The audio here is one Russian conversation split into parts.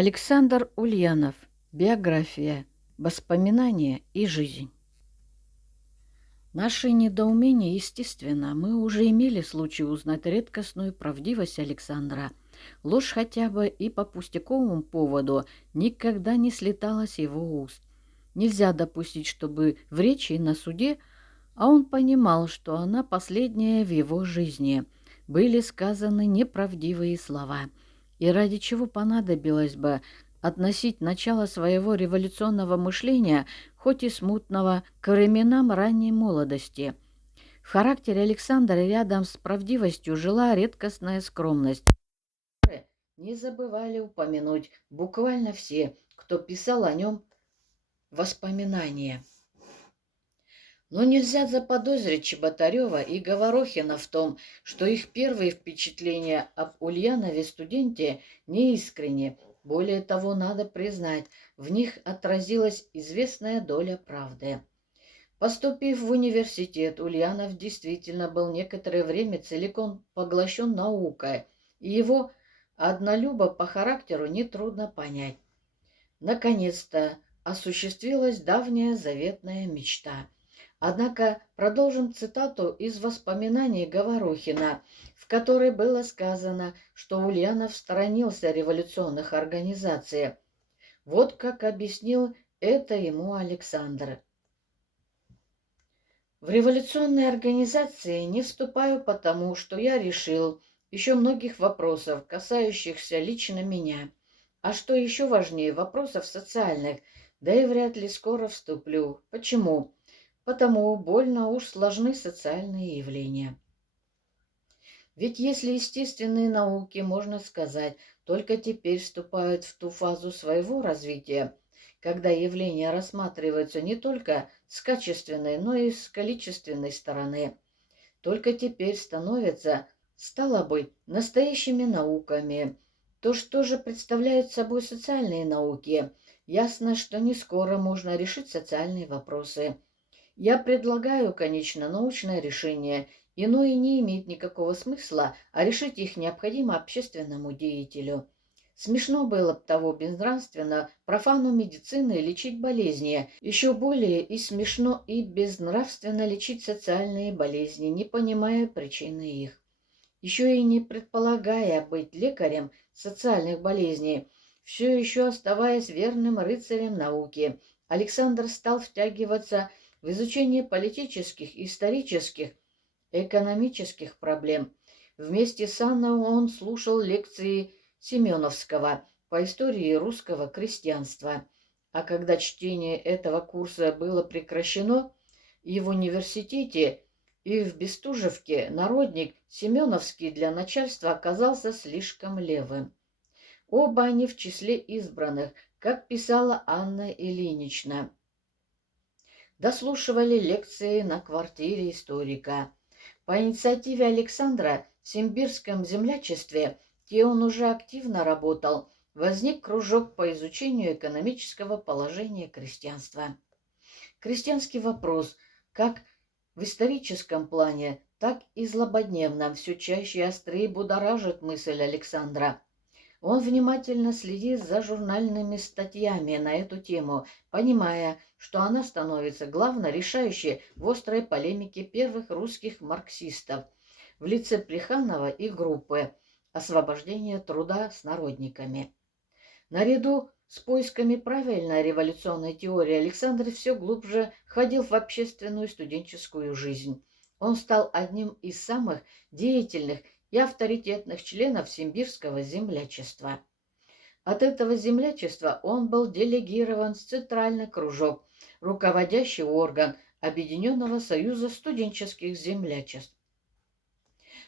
Александр Ульянов. Биография. Воспоминания и жизнь. Наше недоумение естественно. Мы уже имели случай узнать редкостную правдивость Александра. Ложь хотя бы и по пустяковому поводу никогда не слетала с его уст. Нельзя допустить, чтобы в речи и на суде, а он понимал, что она последняя в его жизни, были сказаны неправдивые слова. И ради чего понадобилось бы относить начало своего революционного мышления, хоть и смутного, к временам ранней молодости. В характере Александра рядом с правдивостью жила редкостная скромность. Не забывали упомянуть буквально все, кто писал о нем воспоминания. Но нельзя заподозрить Чеботарева и Говорухина в том, что их первые впечатления об Ульянове-студенте неискренни. Более того, надо признать, в них отразилась известная доля правды. Поступив в университет, Ульянов действительно был некоторое время целиком поглощен наукой, и его однолюбо по характеру нетрудно понять. Наконец-то осуществилась давняя заветная мечта. Однако продолжим цитату из воспоминаний Говорухина, в которой было сказано, что Ульянов сторонился революционных организаций. Вот как объяснил это ему Александр. В революционные организации не вступаю потому, что я решил еще многих вопросов, касающихся лично меня. А что еще важнее, вопросов социальных, да и вряд ли скоро вступлю. Почему? Потому больно уж сложны социальные явления. Ведь если естественные науки, можно сказать, только теперь вступают в ту фазу своего развития, когда явления рассматриваются не только с качественной, но и с количественной стороны, только теперь становятся, стало быть, настоящими науками, то что же представляют собой социальные науки? Ясно, что не скоро можно решить социальные вопросы. Я предлагаю, конечно, научное решение, иное не имеет никакого смысла, а решить их необходимо общественному деятелю. Смешно было б того безнравственно профану медицины лечить болезни, еще более и смешно и безнравственно лечить социальные болезни, не понимая причины их. Еще и не предполагая быть лекарем социальных болезней, все еще оставаясь верным рыцарем науки, Александр стал втягиваться в изучение политических, исторических, экономических проблем. Вместе с Анной он слушал лекции Семеновского по истории русского крестьянства. А когда чтение этого курса было прекращено, и в университете, и в Бестужевке народник Семеновский для начальства оказался слишком левым. Оба они в числе избранных, как писала Анна Ильинична. Дослушивали лекции на квартире историка. По инициативе Александра в Симбирском землячестве, где он уже активно работал, возник кружок по изучению экономического положения крестьянства. Крестьянский вопрос, как в историческом плане, так и злободневном, все чаще и острее будоражит мысль Александра. Он внимательно следит за журнальными статьями на эту тему, понимая, что она становится главной решающей в острой полемике первых русских марксистов в лице Плеханова и группы «Освобождение труда с народниками». Наряду с поисками правильной революционной теории Александр все глубже входил в общественную студенческую жизнь. Он стал одним из самых деятельных и авторитетных членов Симбирского землячества. От этого землячества он был делегирован в центральный кружок, руководящий орган Объединенного союза студенческих землячеств.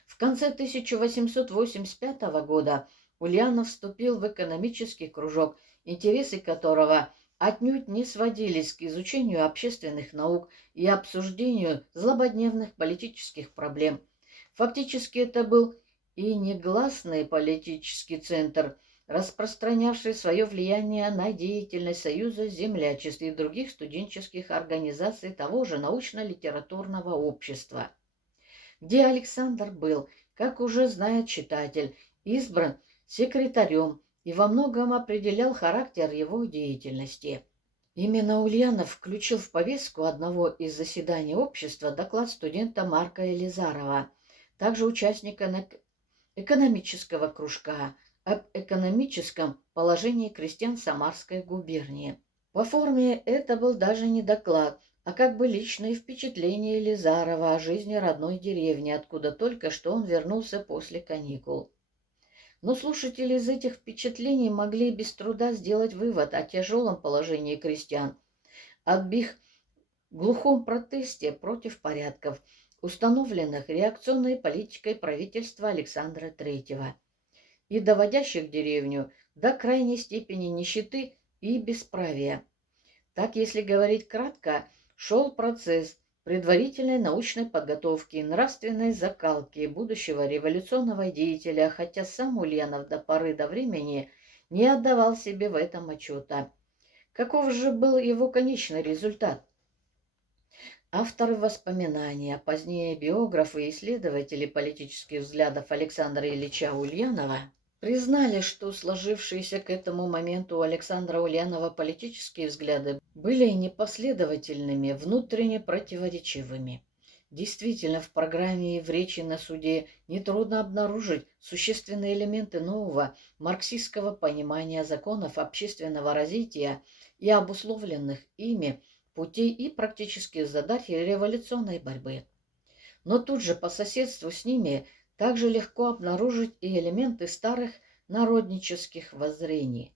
В конце 1885 года Ульянов вступил в экономический кружок, интересы которого отнюдь не сводились к изучению общественных наук и обсуждению злободневных политических проблем. Фактически это был и негласный политический центр, распространявший свое влияние на деятельность Союза землячеств и других студенческих организаций того же научно-литературного общества, где Александр был, как уже знает читатель, избран секретарем и во многом определял характер его деятельности. Именно Ульянов включил в повестку одного из заседаний общества доклад студента Марка Елизарова, также участника экономического кружка, об экономическом положении крестьян Самарской губернии. По форме это был даже не доклад, а как бы личные впечатления Елизарова о жизни родной деревни, откуда только что он вернулся после каникул. Но слушатели из этих впечатлений могли без труда сделать вывод о тяжелом положении крестьян, об их глухом протесте против порядков, установленных реакционной политикой правительства Александра III, и доводящих деревню до крайней степени нищеты и бесправия. Так, если говорить кратко, шел процесс предварительной научной подготовки и нравственной закалки будущего революционного деятеля, хотя сам Ульянов до поры до времени не отдавал себе в этом отчета. Каков же был его конечный результат? Авторы воспоминаний, а позднее биографы и исследователи политических взглядов Александра Ильича Ульянова признали, что сложившиеся к этому моменту у Александра Ульянова политические взгляды были непоследовательными, внутренне противоречивыми. Действительно, в программе и в речи на суде нетрудно обнаружить существенные элементы нового марксистского понимания законов общественного развития и обусловленных ими путей и практических задач революционной борьбы. Но тут же по соседству с ними также легко обнаружить и элементы старых народнических воззрений.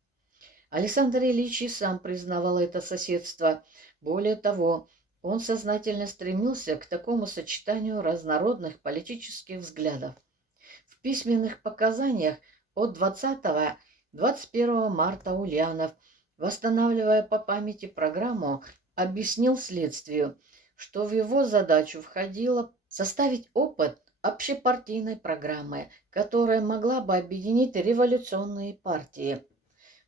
Александр Ильич и сам признавал это соседство. Более того, он сознательно стремился к такому сочетанию разнородных политических взглядов. В письменных показаниях от 20-21 марта Ульянов, восстанавливая по памяти программу, объяснил следствию, что в его задачу входило составить опыт общепартийной программы, которая могла бы объединить революционные партии.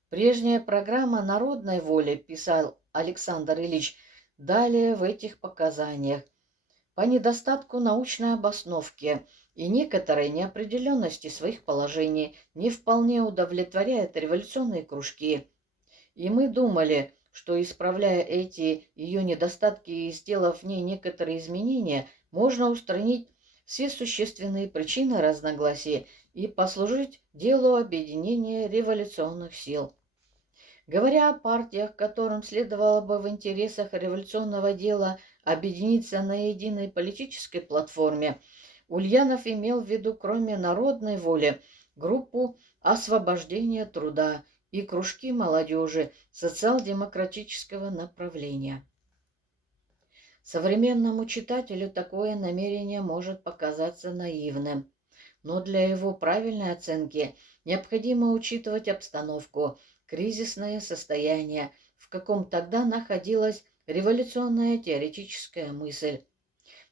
Прежняя программа народной воли, писал Александр Ильич далее в этих показаниях, по недостатку научной обосновки и некоторой неопределенности своих положений не вполне удовлетворяет революционные кружки. И мы думали, что, исправляя эти ее недостатки и сделав в ней некоторые изменения, можно устранить все существенные причины разногласий и послужить делу объединения революционных сил. Говоря о партиях, которым следовало бы в интересах революционного дела объединиться на единой политической платформе, Ульянов имел в виду, кроме народной воли, группу освобождения труда и кружки молодежи социал-демократического направления. Современному читателю такое намерение может показаться наивным, но для его правильной оценки необходимо учитывать обстановку, кризисное состояние, в каком тогда находилась революционная теоретическая мысль.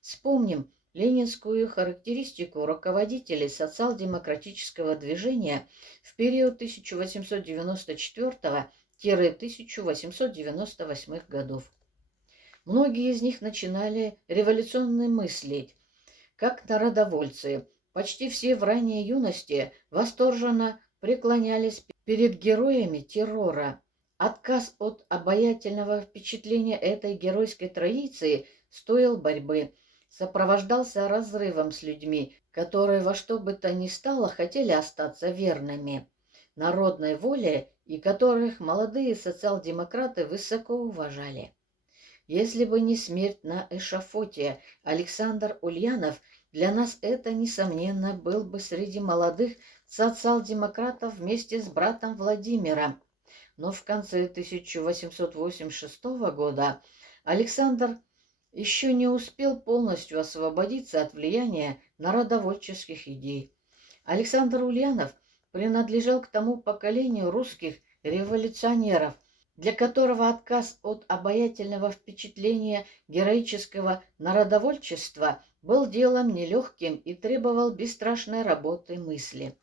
Вспомним ленинскую характеристику руководителей социал-демократического движения в период 1894-1898 годов. Многие из них начинали революционно мыслить, как народовольцы. Почти все в ранней юности восторженно преклонялись перед героями террора. Отказ от обаятельного впечатления этой геройской традиции стоил борьбы, сопровождался разрывом с людьми, которые во что бы то ни стало хотели остаться верными народной воле и которых молодые социал-демократы высоко уважали. Если бы не смерть на эшафоте, Александр Ульянов для нас это, несомненно, был бы среди молодых социал-демократов вместе с братом Владимиром. Но в конце 1886 года Александр еще не успел полностью освободиться от влияния народовольческих идей. Александр Ульянов принадлежал к тому поколению русских революционеров, для которого отказ от обаятельного впечатления героического народовольчества был делом нелегким и требовал бесстрашной работы мысли.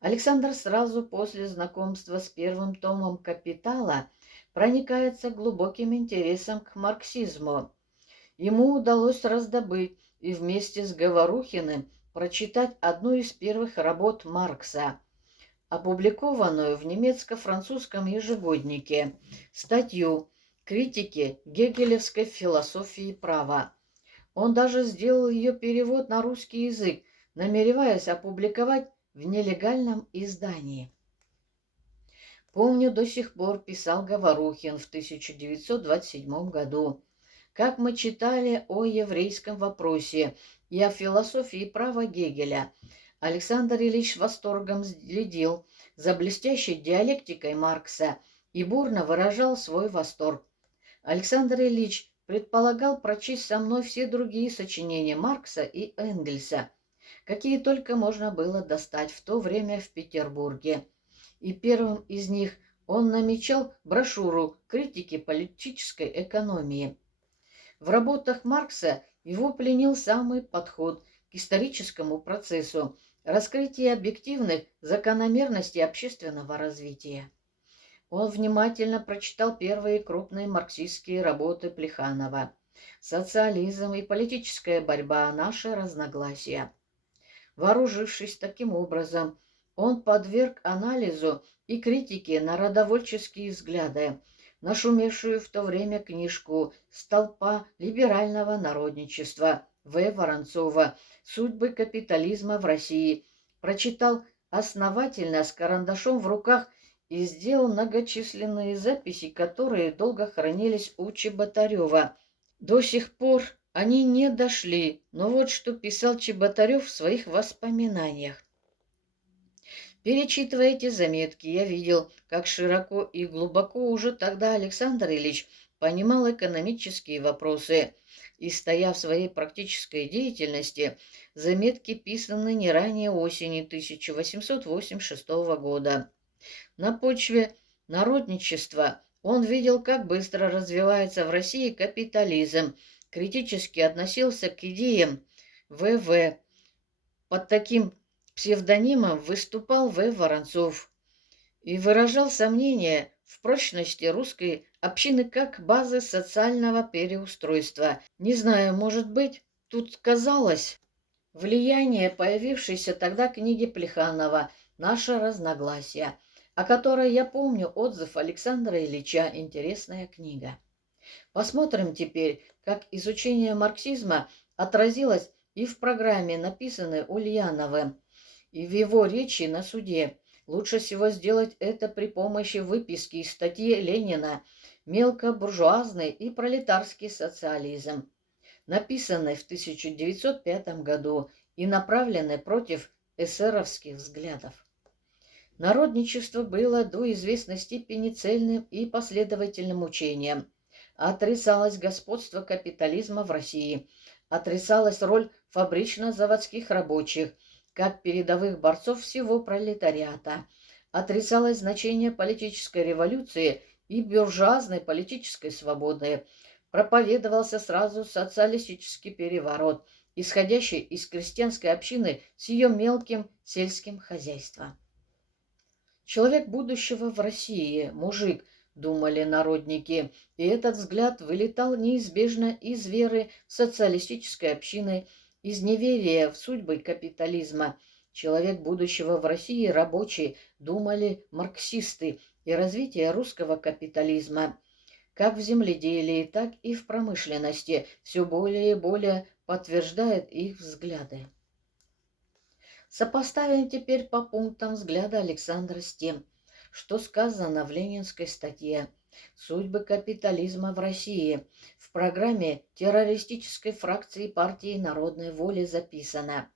Александр сразу после знакомства с первым томом «Капитала» проникается глубоким интересом к марксизму. Ему удалось раздобыть и вместе с Говорухиным прочитать одну из первых работ Маркса. опубликованную в немецко-французском ежегоднике статью «Критики гегелевской философии права». Он даже сделал ее перевод на русский язык, намереваясь опубликовать в нелегальном издании. Помню до сих пор, писал Говорухин в 1927 году, как мы читали о еврейском вопросе и о философии права Гегеля. Александр Ильич с восторгом следил за блестящей диалектикой Маркса и бурно выражал свой восторг. Александр Ильич предполагал прочесть со мной все другие сочинения Маркса и Энгельса, какие только можно было достать в то время в Петербурге. И первым из них он намечал брошюру критики политической экономии. В работах Маркса его пленил самый подход к историческому процессу, раскрытие объективных закономерностей общественного развития. Он внимательно прочитал первые крупные марксистские работы Плеханова «Социализм и политическая борьба. Наши разногласия». Вооружившись таким образом, он подверг анализу и критике народовольческие взгляды, нашумевшую в то время книжку «Столпа либерального народничества» В. Воронцова «Судьбы капитализма в России», прочитал основательно с карандашом в руках и сделал многочисленные записи, которые долго хранились у Чеботарева. До сих пор они не дошли, но вот что писал Чеботарев в своих воспоминаниях. Перечитывая эти заметки, я видел, как широко и глубоко уже тогда Александр Ильич понимал экономические вопросы, и, стоя в своей практической деятельности, заметки писаны не ранее осени 1886 года. На почве народничества он видел, как быстро развивается в России капитализм, критически относился к идеям В.В. Под таким псевдонимом выступал В. Воронцов и выражал сомнения в прочности русской общины как базы социального переустройства. Не знаю, может быть, тут казалось влияние появившейся тогда книги Плеханова «Наше разногласие», о которой я помню отзыв Александра Ильича «Интересная книга». Посмотрим теперь, как изучение марксизма отразилось и в программе, написанной Ульяновым, и в его речи на суде. Лучше всего сделать это при помощи выписки из статьи Ленина «Мелкобуржуазный и пролетарский социализм», написанной в 1905 году и направленной против эсеровских взглядов. Народничество было до известной степени цельным и последовательным учением. Отрицалось господство капитализма в России, отрицалась роль фабрично-заводских рабочих, как передовых борцов всего пролетариата, отрицалось значение политической революции и буржуазной политической свободы, проповедовался сразу социалистический переворот, исходящий из крестьянской общины с ее мелким сельским хозяйством. Человек будущего в России, мужик, думали народники, и этот взгляд вылетал неизбежно из веры в социалистической общины, из неверия в судьбы капитализма. Человек будущего в России, рабочий, думали марксисты, и развитие русского капитализма, как в земледелии, так и в промышленности, все более и более подтверждает их взгляды. Сопоставим теперь по пунктам взгляда Александра с тем, что сказано в ленинской статье «Судьбы капитализма в России». В программе террористической фракции партии народной воли записано: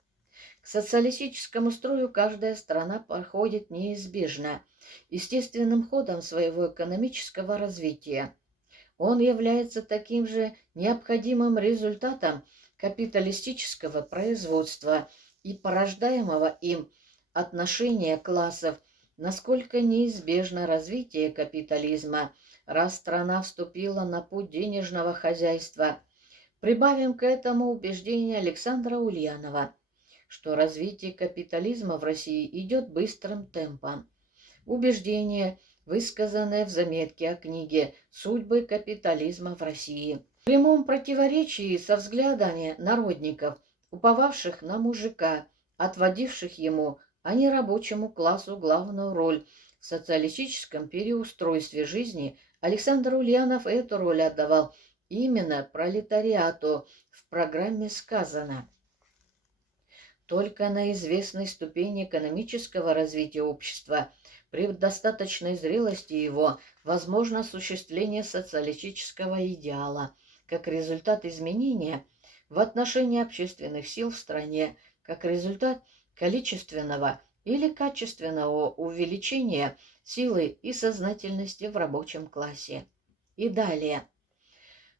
к социалистическому строю каждая страна проходит неизбежно, естественным ходом своего экономического развития. Он является таким же необходимым результатом капиталистического производства и порождаемого им отношения классов, насколько неизбежно развитие капитализма, раз страна вступила на путь денежного хозяйства. Прибавим к этому убеждение Александра Ульянова, что развитие капитализма в России идет быстрым темпом. Убеждение, высказанное в заметке о книге «Судьбы капитализма в России», в прямом противоречии со взглядами народников, уповавших на мужика, отводивших ему а не рабочему классу главную роль в социалистическом переустройстве жизни, Александр Ульянов эту роль отдавал именно пролетариату. В программе сказано: только на известной ступени экономического развития общества, при достаточной зрелости его, возможно осуществление социалистического идеала, как результат изменения в отношении общественных сил в стране, как результат количественного или качественного увеличения силы и сознательности в рабочем классе. И далее.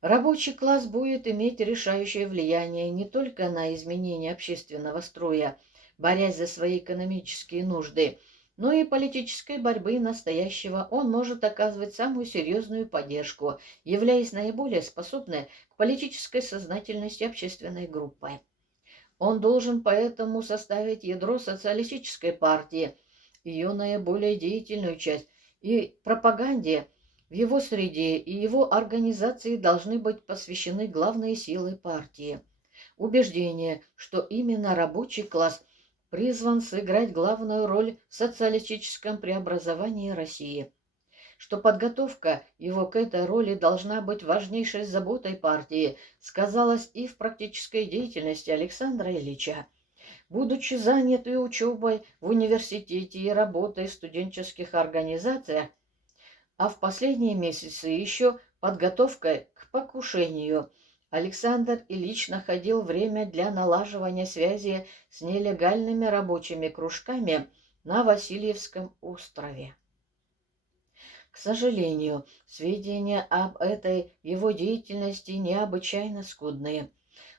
Рабочий класс будет иметь решающее влияние не только на изменение общественного строя, борясь за свои экономические нужды, но и политической борьбы настоящего он может оказывать самую серьезную поддержку, являясь наиболее способной к политической сознательности общественной группы. Он должен поэтому составить ядро социалистической партии, ее наиболее деятельную часть, и пропаганде в его среде и его организации должны быть посвящены главные силы партии. Убеждение, что именно рабочий класс призван сыграть главную роль в социалистическом преобразовании России, что подготовка его к этой роли должна быть важнейшей заботой партии, сказалось и в практической деятельности Александра Ильича. Будучи заняты учебой в университете и работой в студенческих организациях, а в последние месяцы еще подготовкой к покушению, Александр Ильич находил время для налаживания связи с нелегальными рабочими кружками на Васильевском острове. К сожалению, сведения об этой его деятельности необычайно скудные.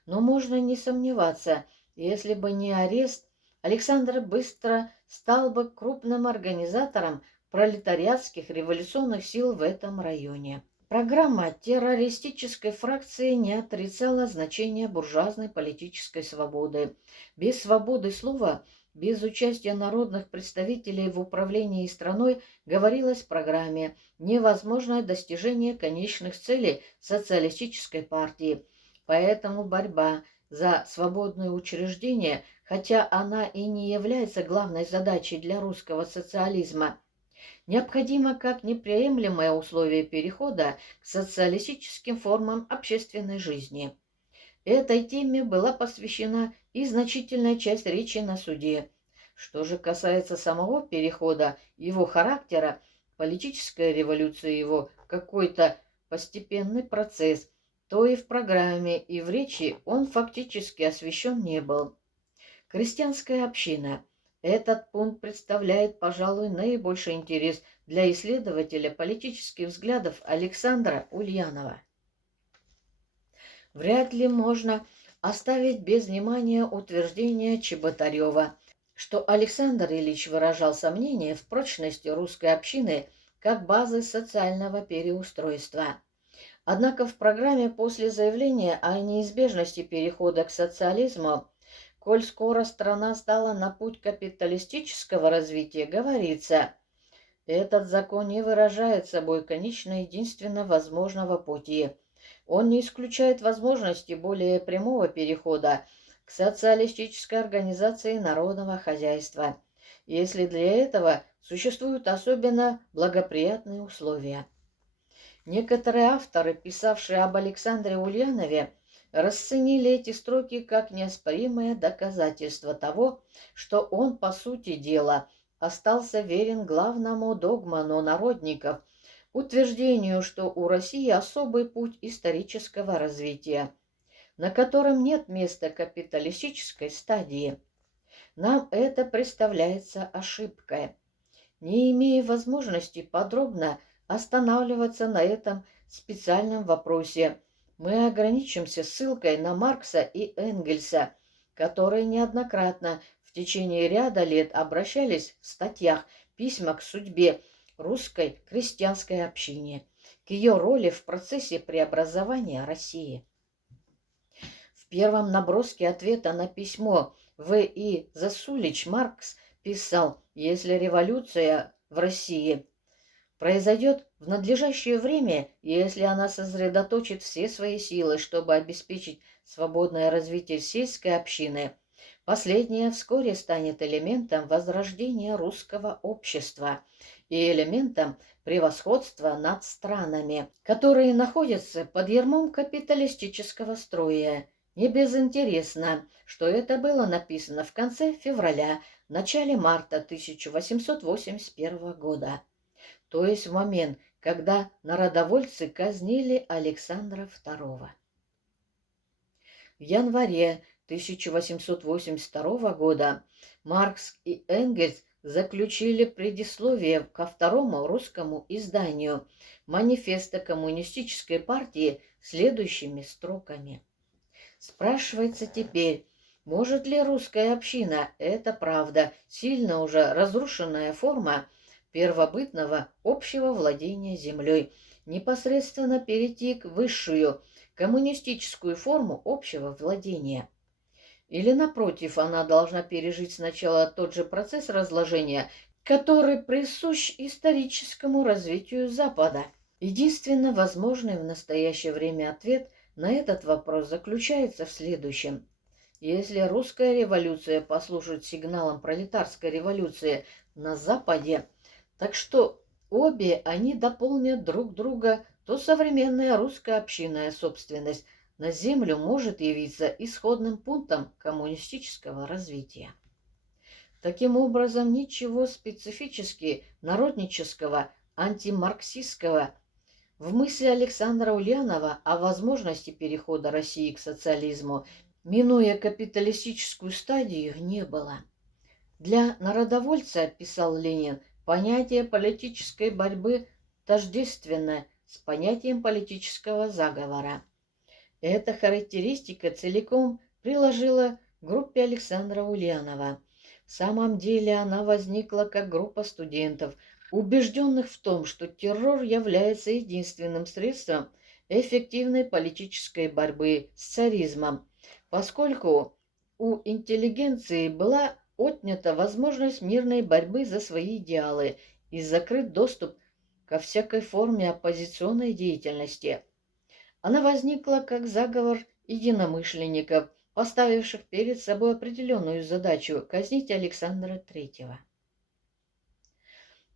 Но можно не сомневаться, если бы не арест, Александр быстро стал бы крупным организатором пролетариатских революционных сил в этом районе. Программа террористической фракции не отрицала значения буржуазной политической свободы. Без свободы слова, без участия народных представителей в управлении страной, говорилось в программе, невозможно достижение конечных целей социалистической партии. Поэтому борьба за свободные учреждения, хотя она и не является главной задачей для русского социализма, необходимо как неприемлемое условие перехода к социалистическим формам общественной жизни. Этой теме была посвящена и значительная часть речи на суде. Что же касается самого перехода, его характера, политическая революция его какой-то постепенный процесс, то и в программе, и в речи он фактически освещен не был. Крестьянская община. Этот пункт представляет, пожалуй, наибольший интерес для исследователя политических взглядов Александра Ульянова. Вряд ли можно оставить без внимания утверждение Чеботарева, что Александр Ильич выражал сомнение в прочности русской общины как базы социального переустройства. Однако в программе после заявления о неизбежности перехода к социализму, коль скоро страна стала на путь капиталистического развития, говорится: этот закон не выражает собой конечно единственно возможного пути. Он не исключает возможности более прямого перехода к социалистической организации народного хозяйства, если для этого существуют особенно благоприятные условия. Некоторые авторы, писавшие об Александре Ульянове, расценили эти строки как неоспоримое доказательство того, что он, по сути дела, остался верен главному догману народников, утверждению, что у России особый путь исторического развития, на котором нет места капиталистической стадии. Нам это представляется ошибкой. Не имея возможности подробно останавливаться на этом специальном вопросе, мы ограничимся ссылкой на Маркса и Энгельса, которые неоднократно в течение ряда лет обращались в статьях, письмах к судьбе русской крестьянской общине, к ее роли в процессе преобразования России. В первом наброске ответа на письмо В.И. Засулич Маркс писал: «Если революция в России произойдет в надлежащее время, если она сосредоточит все свои силы, чтобы обеспечить свободное развитие сельской общины, Последнее вскоре станет элементом возрождения русского общества и элементом превосходства над странами, которые находятся под ярмом капиталистического строя. Не безинтересно, что это было написано в конце февраля, начале марта 1881 года, то есть в момент, когда народовольцы казнили Александра II. В январе 1882 года Маркс и Энгельс заключили предисловие ко второму русскому изданию манифеста Коммунистической партии следующими строками. Спрашивается теперь, может ли русская община, это правда, сильно уже разрушенная форма первобытного общего владения землей, непосредственно перейти к высшую коммунистическую форму общего владения? Или, напротив, она должна пережить сначала тот же процесс разложения, который присущ историческому развитию Запада? Единственно возможный в настоящее время ответ на этот вопрос заключается в следующем. Если русская революция послужит сигналом пролетарской революции на Западе, так что обе они дополнят друг друга, то современная русская общинная собственность на землю может явиться исходным пунктом коммунистического развития. Таким образом, ничего специфически народнического, антимарксистского в мысли Александра Ульянова о возможности перехода России к социализму, минуя капиталистическую стадию, не было. Для народовольца, писал Ленин, понятие политической борьбы тождественно с понятием политического заговора. Эта характеристика целиком приложила группе Александра Ульянова. В самом деле она возникла как группа студентов, убежденных в том, что террор является единственным средством эффективной политической борьбы с царизмом, поскольку у интеллигенции была отнята возможность мирной борьбы за свои идеалы и закрыт доступ ко всякой форме оппозиционной деятельности. Она возникла как заговор единомышленников, поставивших перед собой определенную задачу казнить Александра III.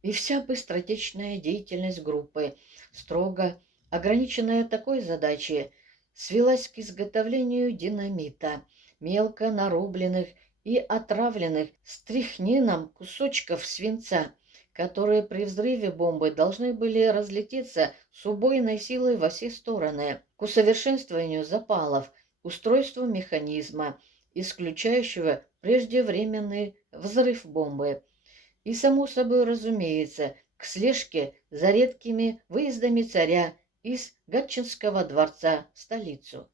И вся быстротечная деятельность группы, строго ограниченная такой задачей, свелась к изготовлению динамита, мелко нарубленных и отравленных стрихнином кусочков свинца, которые при взрыве бомбы должны были разлететься с убойной силой во все стороны, к усовершенствованию запалов, устройству механизма, исключающего преждевременный взрыв бомбы, и, само собой разумеется, к слежке за редкими выездами царя из Гатчинского дворца в столицу.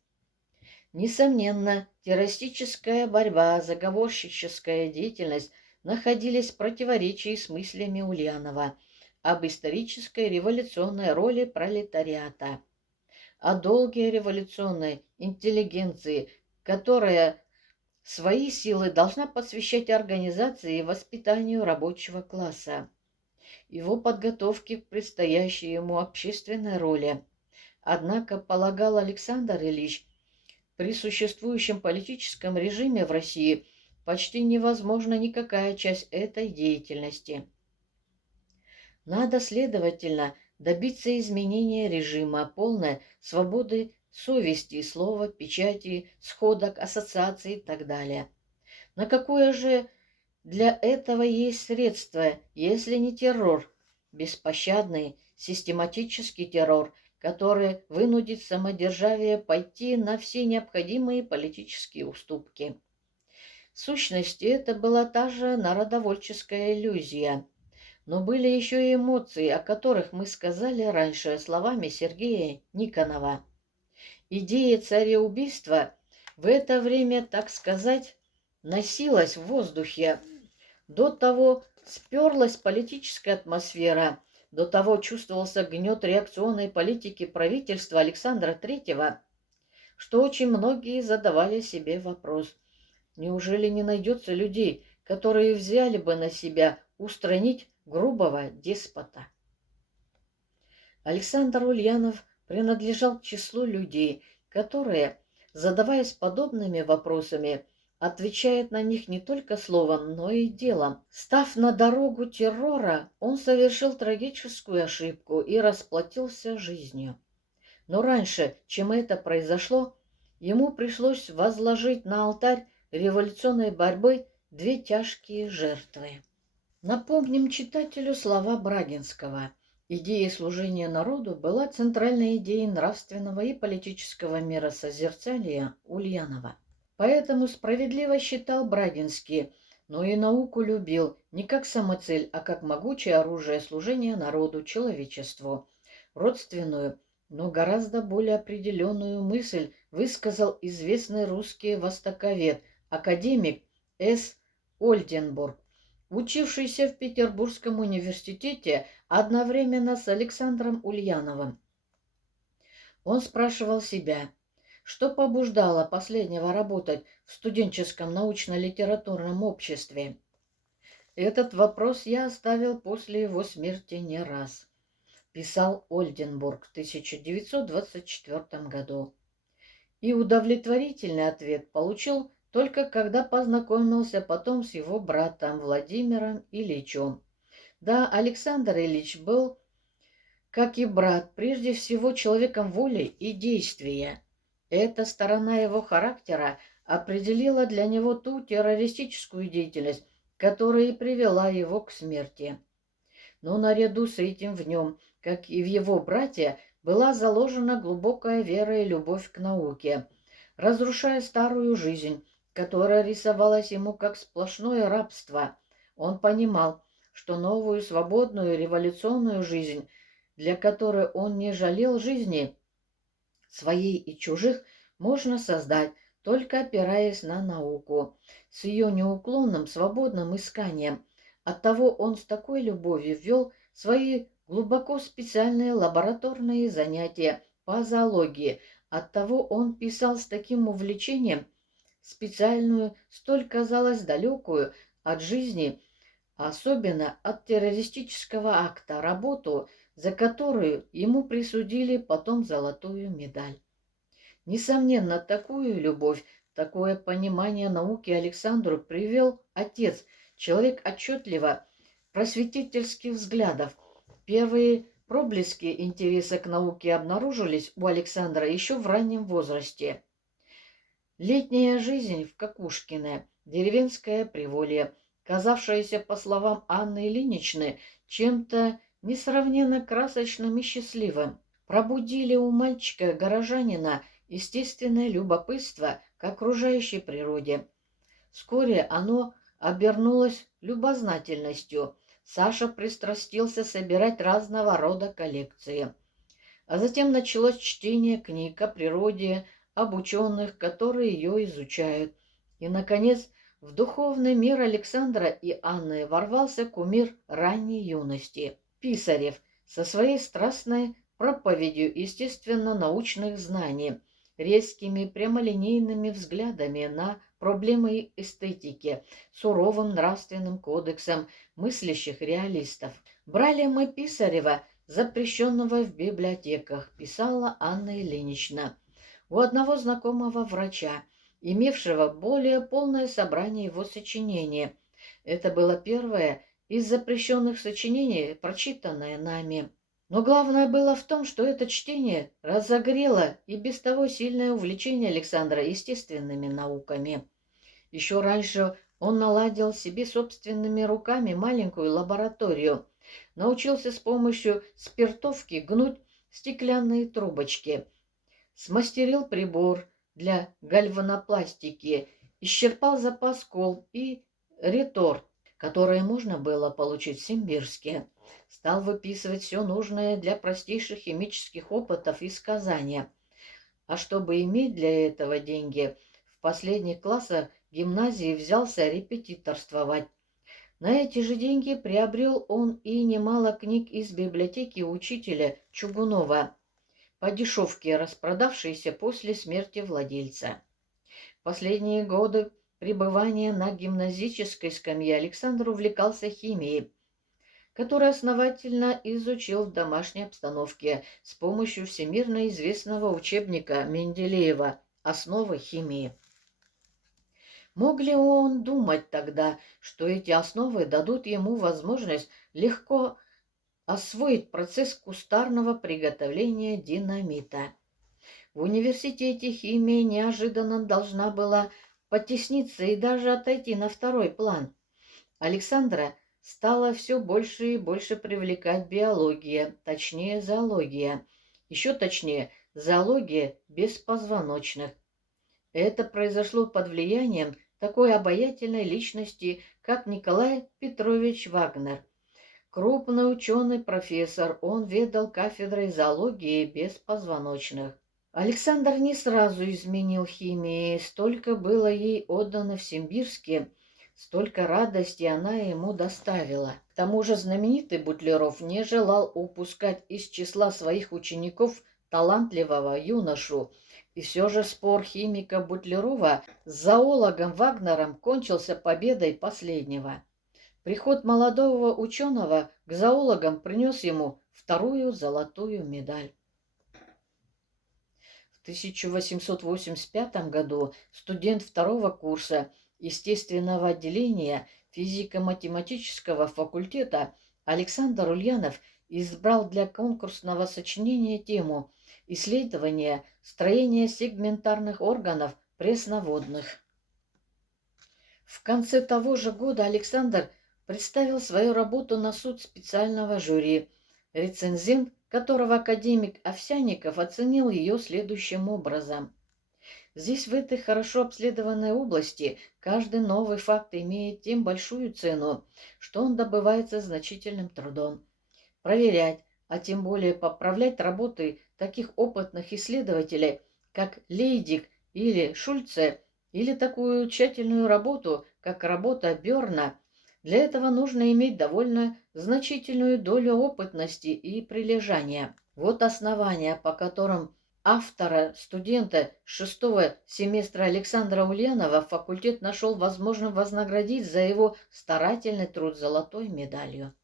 Несомненно, террористическая борьба, заговорщическая деятельность находились в противоречии с мыслями Ульянова об исторической революционной роли пролетариата, о долге революционной интеллигенции, которая свои силы должна посвящать организации и воспитанию рабочего класса, его подготовке к предстоящей ему общественной роли. Однако, полагал Александр Ильич, при существующем политическом режиме в России почти невозможна никакая часть этой деятельности. Надо, следовательно, добиться изменения режима, полной свободы совести, слова, печати, сходок, ассоциаций и так далее. На какое же для этого есть средство, если не террор, беспощадный, систематический террор, который вынудит самодержавие пойти на все необходимые политические уступки? В сущности, это была та же народовольческая иллюзия. Но были еще и эмоции, о которых мы сказали раньше словами Сергея Никонова. Идея цареубийства в это время, так сказать, носилась в воздухе. До того сперлась политическая атмосфера, до того чувствовался гнет реакционной политики правительства Александра III, что очень многие задавали себе вопрос: неужели не найдется людей, которые взяли бы на себя устранить грубого деспота? Александр Ульянов принадлежал к числу людей, которые, задаваясь подобными вопросами, отвечает на них не только словом, но и делом. Став на дорогу террора, он совершил трагическую ошибку и расплатился жизнью. Но раньше, чем это произошло, ему пришлось возложить на алтарь революционной борьбы две тяжкие жертвы. Напомним читателю слова Брагинского. Идея служения народу была центральной идеей нравственного и политического миросозерцания Ульянова. Поэтому справедливо считал Брагинский, но и науку любил не как самоцель, а как могучее оружие служения народу, человечеству. Родственную, но гораздо более определенную мысль высказал известный русский востоковед, академик С. Ольденбург, учившийся в Петербургском университете одновременно с Александром Ульяновым. Он спрашивал себя, что побуждало последнего работать в студенческом научно-литературном обществе. Этот вопрос я оставил после его смерти не раз, писал Ольденбург в 1924 году. И удовлетворительный ответ получил только когда познакомился потом с его братом Владимиром Ильичем. Да, Александр Ильич был, как и брат, прежде всего человеком воли и действия. Эта сторона его характера определила для него ту террористическую деятельность, которая и привела его к смерти. Но наряду с этим в нем, как и в его брате, была заложена глубокая вера и любовь к науке, разрушая старую жизнь, которая рисовалась ему как сплошное рабство. Он понимал, что новую свободную революционную жизнь, для которой он не жалел жизни своей и чужих, можно создать, только опираясь на науку, с ее неуклонным свободным исканием. Оттого он с такой любовью ввел свои глубоко специальные лабораторные занятия по зоологии. Оттого он писал с таким увлечением специальную, столь казалось далекую от жизни, особенно от террористического акта, работу, за которую ему присудили потом золотую медаль. Несомненно, такую любовь, такое понимание науки Александру привел отец, человек отчетливо просветительских взглядов. Первые проблески интереса к науке обнаружились у Александра еще в раннем возрасте. Летняя жизнь в Кокушкино, деревенское приволье, казавшееся, по словам Анны Ильиничны, чем-то несравненно красочным и счастливым, пробудили у мальчика-горожанина естественное любопытство к окружающей природе. Вскоре оно обернулось любознательностью. Саша пристрастился собирать разного рода коллекции. А затем началось чтение книг о природе, об ученых, которые ее изучают. И, наконец, в духовный мир Александра и Анны ворвался кумир ранней юности – Писарев со своей страстной проповедью естественно-научных знаний, резкими прямолинейными взглядами на проблемы эстетики, суровым нравственным кодексом мыслящих реалистов. Брали мы Писарева, запрещенного в библиотеках, писала Анна Ильинична, у одного знакомого врача, имевшего более полное собрание его сочинений. Это было первое из запрещенных сочинений, прочитанное нами. Но главное было в том, что это чтение разогрело и без того сильное увлечение Александра естественными науками. Еще раньше он наладил себе собственными руками маленькую лабораторию, научился с помощью спиртовки гнуть стеклянные трубочки, смастерил прибор для гальванопластики, исчерпал запас колб и реторт, которые можно было получить в Симбирске. Стал выписывать все нужное для простейших химических опытов и сказания. А чтобы иметь для этого деньги, в последних классах гимназии взялся репетиторствовать. На эти же деньги приобрел он и немало книг из библиотеки учителя Чугунова, по дешевке распродавшиеся после смерти владельца. В последние годы пребывания на гимназической скамье Александр увлекался химией, который основательно изучил в домашней обстановке с помощью всемирно известного учебника Менделеева «Основы химии». Мог ли он думать тогда, что эти основы дадут ему возможность легко освоить процесс кустарного приготовления динамита? В университете химия неожиданно должна была потесниться и даже отойти на второй план. Александра стала все больше и больше привлекать биология, точнее зоология. Еще точнее, зоология беспозвоночных. Это произошло под влиянием такой обаятельной личности, как Николай Петрович Вагнер. Крупный ученый-профессор, он ведал кафедрой зоологии беспозвоночных. Александр не сразу изменил химии, столько было ей отдано в Симбирске, столько радости она ему доставила. К тому же знаменитый Бутлеров не желал упускать из числа своих учеников талантливого юношу, и все же спор химика Бутлерова с зоологом Вагнером кончился победой последнего. Приход молодого ученого к зоологам принес ему вторую золотую медаль. В 1885 году студент второго курса естественного отделения физико-математического факультета Александр Ульянов избрал для конкурсного сочинения тему «Исследование строения сегментарных органов пресноводных». В конце того же года Александр представил свою работу на суд специального жюри, рецензент которого академик Овсянников оценил ее следующим образом. Здесь, в этой хорошо обследованной области, каждый новый факт имеет тем большую цену, что он добывается значительным трудом. Проверять, а тем более поправлять работы таких опытных исследователей, как Лейдик или Шульце, или такую тщательную работу, как работа Бёрна, для этого нужно иметь довольно значительную долю опытности и прилежания. Вот основания, по которым автора, студента шестого семестра Александра Ульянова факультет нашел возможным вознаградить за его старательный труд золотой медалью.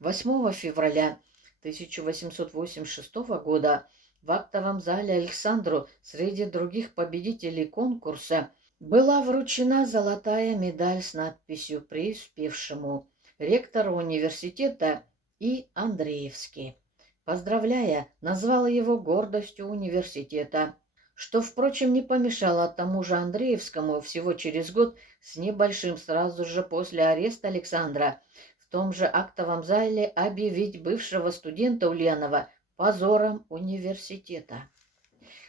8 февраля 1886 года в актовом зале Александру среди других победителей конкурса была вручена золотая медаль с надписью «Преуспевшему» ректору университета И. Андреевский. Поздравляя, назвала его гордостью университета, что, впрочем, не помешало тому же Андреевскому всего через год с небольшим сразу же после ареста Александра в том же актовом зале объявить бывшего студента Ульянова позором университета.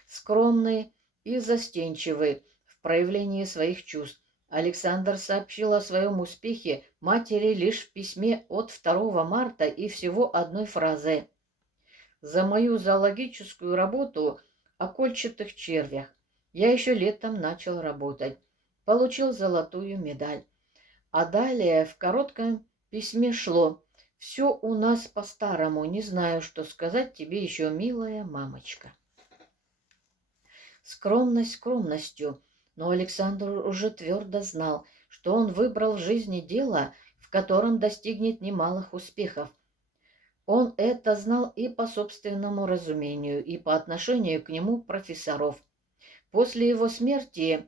Скромный и застенчивый в проявлении своих чувств, Александр сообщил о своем успехе матери лишь в письме от 2 марта и всего одной фразы: «За мою зоологическую работу о кольчатых червях я еще летом начал работать. Получил золотую медаль». А далее в коротком письме шло: «Все у нас по-старому, не знаю, что сказать тебе еще, милая мамочка». Скромность скромностью, но Александр уже твердо знал, что он выбрал в жизни дело, в котором достигнет немалых успехов. Он это знал и по собственному разумению, и по отношению к нему профессоров. После его смерти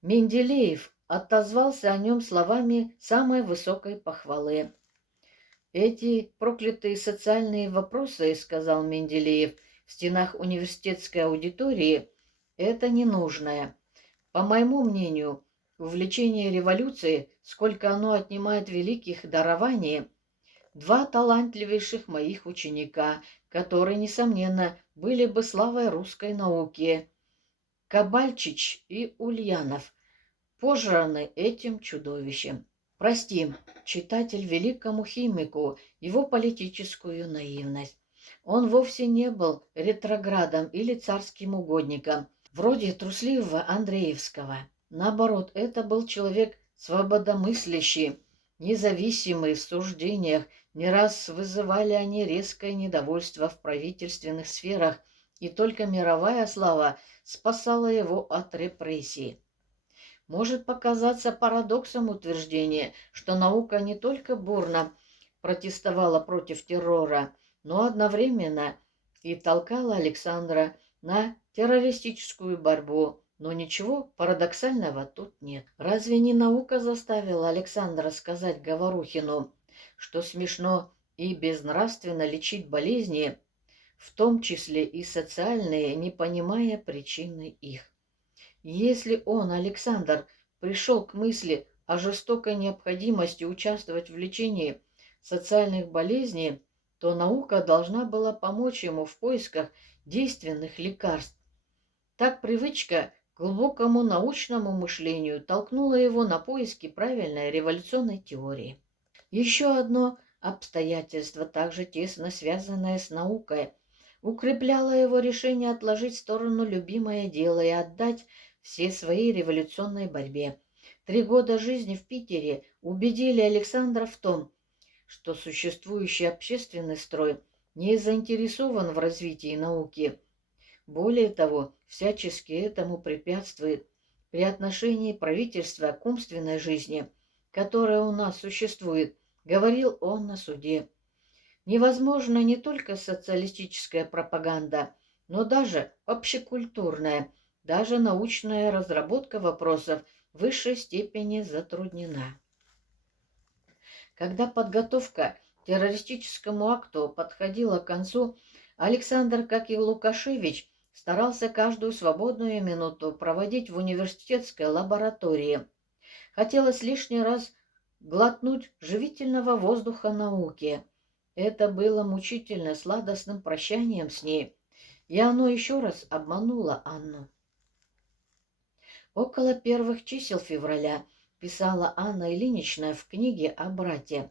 Менделеев отозвался о нем словами самой высокой похвалы. «Эти проклятые социальные вопросы, — сказал Менделеев в стенах университетской аудитории, — это ненужное. По моему мнению, увлечение революцией, сколько оно отнимает великих дарований, два талантливейших моих ученика, которые, несомненно, были бы славой русской науки, Кабальчич и Ульянов, пожраны этим чудовищем. Простим, читатель, великому химику его политическую наивность. Он вовсе не был ретроградом или царским угодником, вроде трусливого Андреевского. Наоборот, это был человек свободомыслящий, независимый в суждениях. Не раз вызывали они резкое недовольство в правительственных сферах, и только мировая слава спасала его от репрессий. Может показаться парадоксом утверждение, что наука не только бурно протестовала против террора, но одновременно и толкала Александра на террористическую борьбу, Но ничего парадоксального тут нет. Разве не наука заставила Александра сказать Говорухину, что смешно и безнравственно лечить болезни, в том числе и социальные, не понимая причины их? Если он, Александр, пришел к мысли о жестокой необходимости участвовать в лечении социальных болезней, то наука должна была помочь ему в поисках действенных лекарств. Так привычка к глубокому научному мышлению толкнула его на поиски правильной революционной теории. Еще одно обстоятельство, также тесно связанное с наукой, укрепляло его решение отложить в сторону любимое дело и отдать все свои революционной борьбе. 3 года жизни в Питере убедили Александра в том, что существующий общественный строй не заинтересован в развитии науки. Более того, всячески этому препятствует при отношении правительства к умственной жизни, которая у нас существует, говорил он на суде. Невозможна не только социалистическая пропаганда, но даже общекультурная, даже научная разработка вопросов в высшей степени затруднена. Когда подготовка к террористическому акту подходила к концу, Александр, как и Лукашевич, старался каждую свободную минуту проводить в университетской лаборатории. Хотелось лишний раз глотнуть живительного воздуха науки. Это было мучительно сладостным прощанием с ней, и оно еще раз обмануло Анну. Около первых чисел февраля писала Анна Ильинична в книге о брате.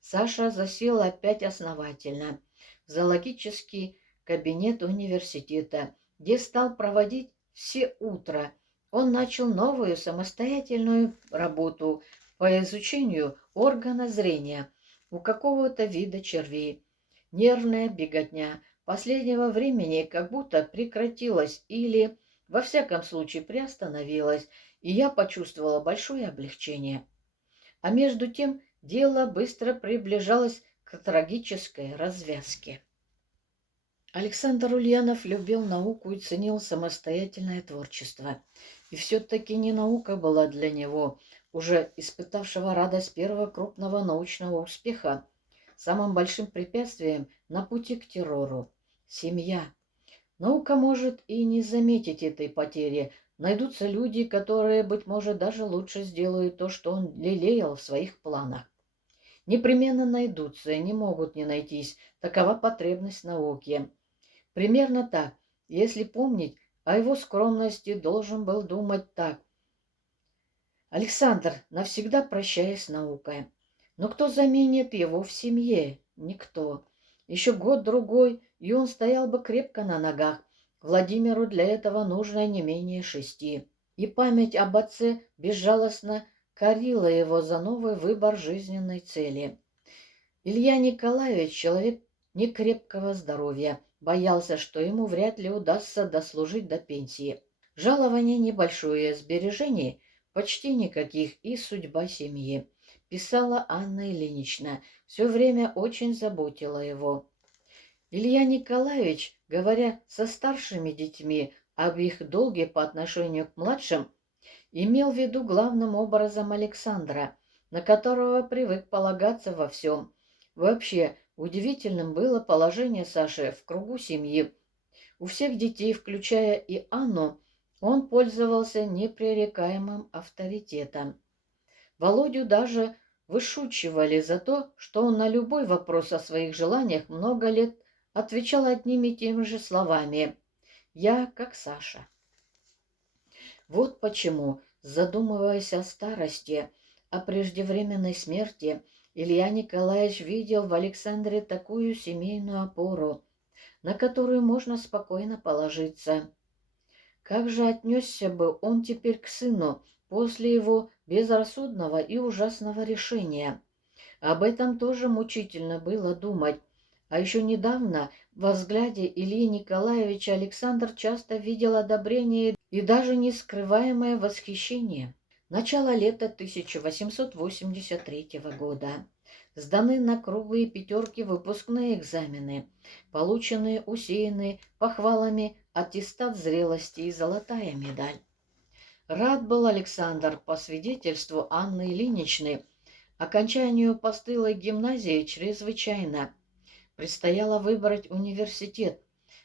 Саша засел опять основательно в зоологический кабинет университета, где стал проводить все утро. Он начал новую самостоятельную работу по изучению органа зрения у какого-то вида червей. Нервная беготня последнего времени как будто прекратилась или, во всяком случае, приостановилась, и я почувствовала большое облегчение. А между тем дело быстро приближалось к трагической развязке. Александр Ульянов любил науку и ценил самостоятельное творчество. И все-таки не наука была для него, уже испытавшего радость первого крупного научного успеха, самым большим препятствием на пути к террору. Семья. Наука может и не заметить этой потери. Найдутся люди, которые, быть может, даже лучше сделают то, что он лелеял в своих планах. Непременно найдутся и не могут не найтись. Такова потребность науки. Примерно так, если помнить, о его скромности должен был думать так. Александр, навсегда прощаясь с наукой. Но кто заменит его в семье? Никто. Еще год-другой, и он стоял бы крепко на ногах. Владимиру для этого нужно не менее 6. И память об отце безжалостно корила его за новый выбор жизненной цели. Илья Николаевич, человек некрепкого здоровья, боялся, что ему вряд ли удастся дослужить до пенсии. Жалование небольшое, сбережений почти никаких и судьба семьи. Писала Анна Ильинична, все время очень заботила его. Илья Николаевич, говоря со старшими детьми об их долге по отношению к младшим, имел в виду главным образом Александра, на которого привык полагаться во всем. Вообще, удивительным было положение Саши в кругу семьи. У всех детей, включая и Анну, он пользовался непререкаемым авторитетом. Володю даже вышучивали за то, что он на любой вопрос о своих желаниях много лет отвечал одними и теми же словами: «Я как Саша». Вот почему, задумываясь о старости, о преждевременной смерти, Илья Николаевич видел в Александре такую семейную опору, на которую можно спокойно положиться. Как же отнесся бы он теперь к сыну после его безрассудного и ужасного решения? Об этом тоже мучительно было думать. А еще недавно во взгляде Ильи Николаевича Александр часто видел одобрение и даже нескрываемое восхищение. Начало лета 1883 года. Сданы на круглые 5 выпускные экзамены, полученные, усеянные похвалами аттестат зрелости и золотая медаль. Рад был Александр, по свидетельству Анны Ильиничны, окончанию постылой гимназии чрезвычайно. Предстояло выбрать университет.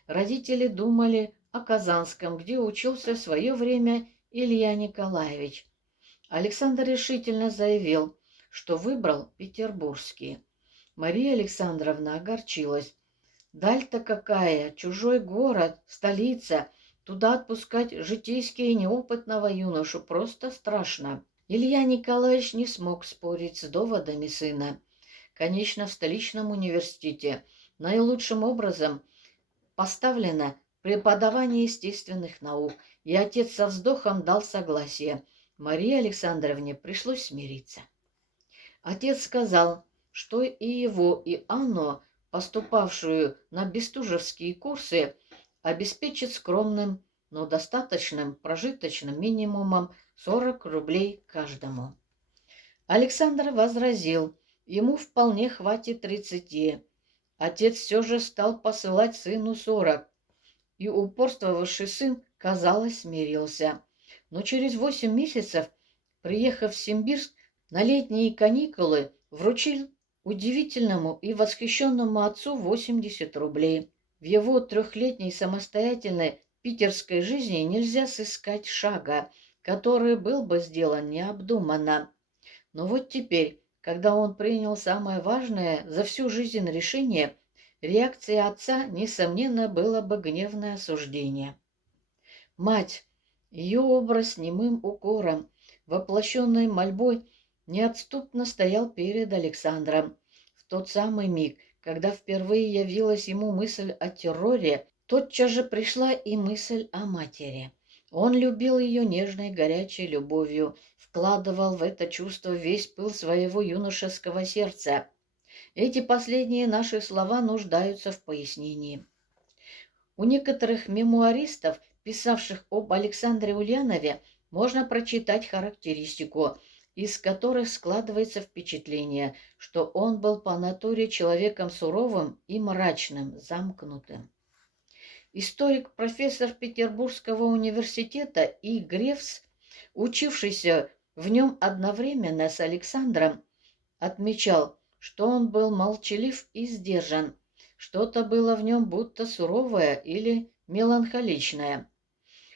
Родители думали о Казанском, где учился в свое время Илья Николаевич. Александр решительно заявил, что выбрал Петербургский. Мария Александровна огорчилась. Даль-то какая, чужой город, столица. Туда отпускать житейски неопытного юношу просто страшно. Илья Николаевич не смог спорить с доводами сына. Конечно, в столичном университете наилучшим образом поставлено преподавание естественных наук, и отец со вздохом дал согласие. Марии Александровне пришлось смириться. Отец сказал, что и его, и Анну, поступавшую на бестужевские курсы, обеспечит скромным, но достаточным прожиточным минимумом 40 рублей каждому. Александр возразил, ему вполне хватит 30. Отец все же стал посылать сыну 40, и упорствовавший сын, казалось, смирился. Но через 8 месяцев, приехав в Симбирск на летние каникулы, вручил удивительному и восхищенному отцу 80 рублей. В его 3-летней самостоятельной питерской жизни нельзя сыскать шага, который был бы сделан необдуманно. Но вот теперь, когда он принял самое важное за всю жизнь решение, реакцией отца, несомненно, было бы гневное осуждение. Мать, ее образ немым укором, воплощенной мольбой, неотступно стоял перед Александром. В тот самый миг, когда впервые явилась ему мысль о терроре, тотчас же пришла и мысль о матери. Он любил ее нежной горячей любовью, вкладывал в это чувство весь пыл своего юношеского сердца. Эти последние наши слова нуждаются в пояснении. У некоторых мемуаристов, писавших об Александре Ульянове, можно прочитать характеристику, из которых складывается впечатление, что он был по натуре человеком суровым и мрачным, замкнутым. Историк, профессор Петербургского университета И. Гревс, учившийся в нем одновременно с Александром, отмечал, что он был молчалив и сдержан. Что-то было в нем будто суровое или меланхоличное.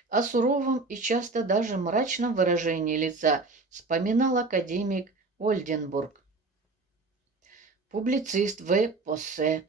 О суровом и часто даже мрачном выражении лица вспоминал академик Ольденбург. Публицист В. Поссе,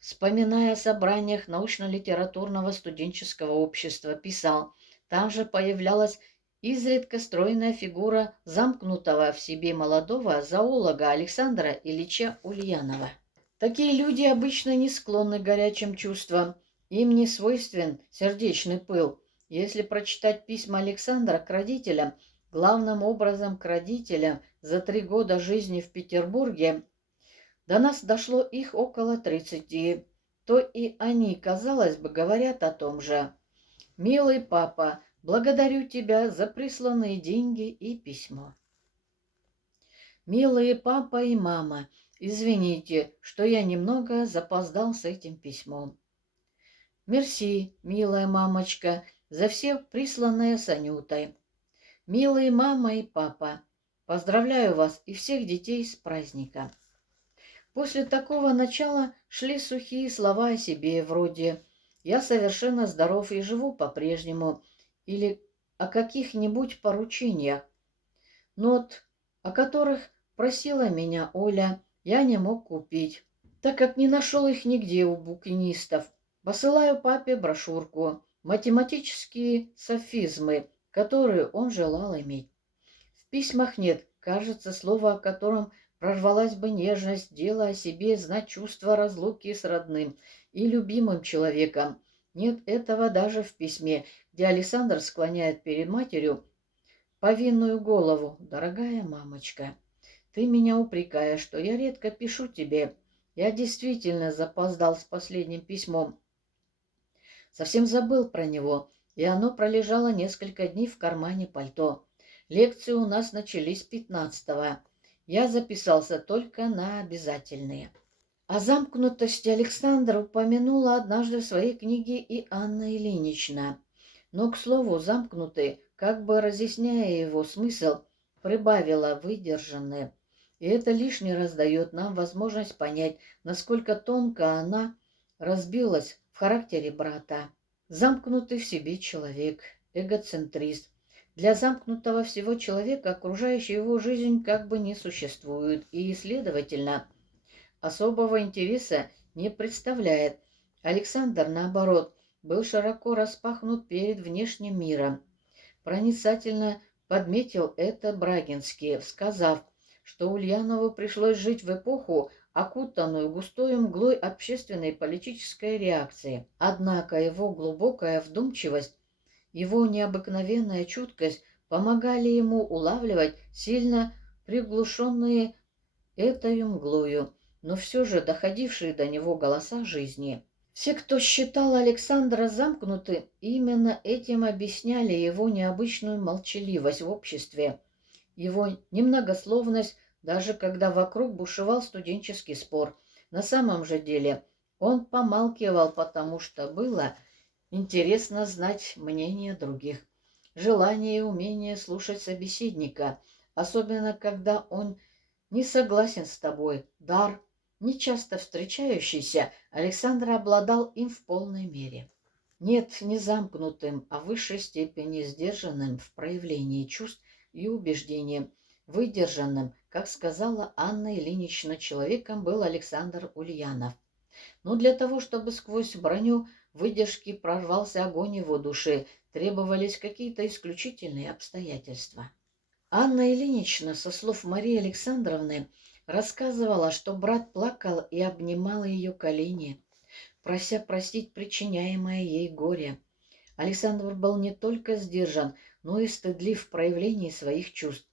вспоминая о собраниях научно-литературного студенческого общества, писал, там же появлялась изредка стройная фигура замкнутого в себе молодого зоолога Александра Ильича Ульянова. Такие люди обычно не склонны к горячим чувствам, им не свойствен сердечный пыл. Если прочитать письма Александра к родителям, главным образом к родителям за 3 года жизни в Петербурге, до нас дошло их около 30, то и они, казалось бы, говорят о том же. «Милый папа, благодарю тебя за присланные деньги и письмо». «Милые папа и мама, извините, что я немного запоздал с этим письмом. Мерси, милая мамочка, за все присланное с Анютой. Милые мама и папа, поздравляю вас и всех детей с праздника». После такого начала шли сухие слова о себе, вроде «я совершенно здоров и живу по-прежнему», или о каких-нибудь поручениях, нот, о которых просила меня Оля, я не мог купить, так как не нашел их нигде у букинистов. Посылаю папе брошюрку «Математические софизмы», которую он желал иметь. В письмах нет, кажется, слова, о котором прорвалась бы нежность, дело о себе, знать чувство разлуки с родным и любимым человеком. Нет этого даже в письме, где Александр склоняет перед матерью повинную голову. «Дорогая мамочка, ты меня упрекаешь, что я редко пишу тебе. Я действительно запоздал с последним письмом. Совсем забыл про него, и оно пролежало несколько дней в кармане пальто. Лекции у нас начались 15-го. Я записался только на обязательные». О замкнутости Александра упомянула однажды в своей книге и Анна Ильинична. Но, к слову, замкнутый как бы разъясняя его смысл, прибавила выдержанное. И это лишний раз дает нам возможность понять, насколько тонко она разбилась в характере брата. Замкнутый в себе человек, эгоцентрист. Для замкнутого всего человека окружающая его жизнь как бы не существует, и, следовательно, особого интереса не представляет. Александр, наоборот, был широко распахнут перед внешним миром. Проницательно подметил это Брагинский, сказав, что Ульянову пришлось жить в эпоху, окутанную густой мглой общественной и политической реакции. Однако его глубокая вдумчивость, его необыкновенная чуткость помогали ему улавливать сильно приглушенные этой мглою, но все же доходившие до него голоса жизни. Все, кто считал Александра замкнутым, именно этим объясняли его необычную молчаливость в обществе, его немногословность, даже когда вокруг бушевал студенческий спор. На самом же деле он помалкивал, потому что было интересно знать мнение других, желание и умение слушать собеседника, особенно когда он не согласен с тобой. Дар, нечасто встречающийся, Александр обладал им в полной мере. Нет, не замкнутым, а в высшей степени сдержанным в проявлении чувств и убеждением, выдержанным, как сказала Анна Ильинична, человеком был Александр Ульянов. Но для того, чтобы сквозь броню выдержки прорвался огонь его души, требовались какие-то исключительные обстоятельства. Анна Ильинична, со слов Марии Александровны, рассказывала, что брат плакал и обнимал ее колени, прося простить причиняемое ей горе. Александр был не только сдержан, но и стыдлив в проявлении своих чувств.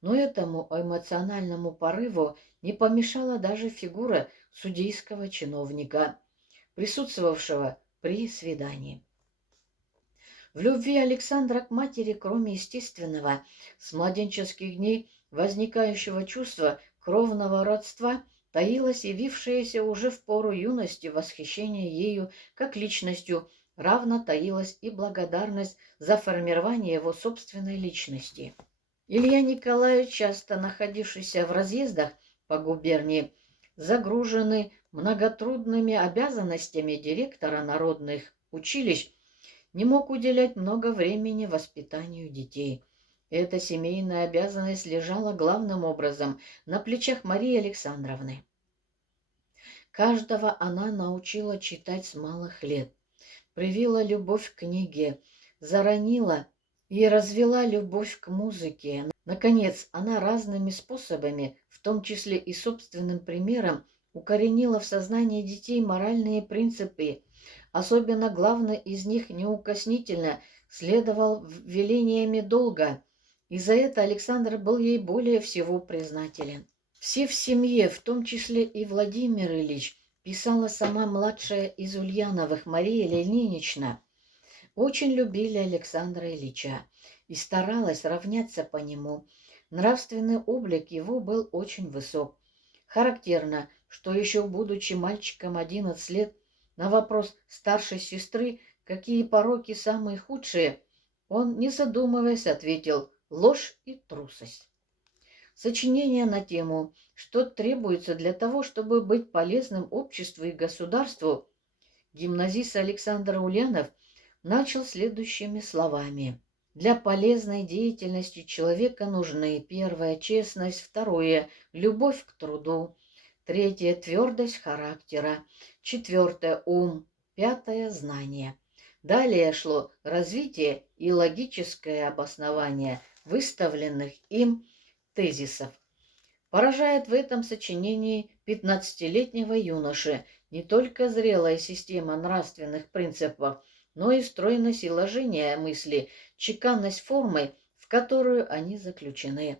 Но этому эмоциональному порыву не помешала даже фигура судейского чиновника, присутствовавшего при свидании. В любви Александра к матери, кроме естественного, с младенческих дней возникающего чувства кровного родства, таилось явившееся уже в пору юности восхищение ею как личностью, равно таилась и благодарность за формирование его собственной личности. Илья Николаевич, часто находившийся в разъездах по губернии, загруженный многотрудными обязанностями директора народных училищ, не мог уделять много времени воспитанию детей. Эта семейная обязанность лежала главным образом на плечах Марии Александровны. Каждого она научила читать с малых лет, привила любовь к книге, заронила и развела любовь к музыке. Наконец, она разными способами, в том числе и собственным примером, укоренила в сознании детей моральные принципы. Особенно главный из них неукоснительно следовал велениями долга, и за это Александр был ей более всего признателен. Все в семье, в том числе и Владимир Ильич, писала сама младшая из Ульяновых Мария Ильинична, очень любили Александра Ильича и старалась равняться по нему. Нравственный облик его был очень высок. Характерно, что еще будучи мальчиком 11 лет, на вопрос старшей сестры, какие пороки самые худшие, он, не задумываясь, ответил: ложь и трусость. Сочинение на тему «Что требуется для того, чтобы быть полезным обществу и государству», гимназист Александр Ульянов начал следующими словами. Для полезной деятельности человека нужны: первое — честность, второе — любовь к труду, третье — твердость характера, четвертое — ум, пятое — знание. Далее шло развитие и логическое обоснование выставленных им тезисов. Поражает в этом сочинении 15-летнего юноши не только зрелая система нравственных принципов, но и стройность и ложение мысли, чеканность формы, в которую они заключены.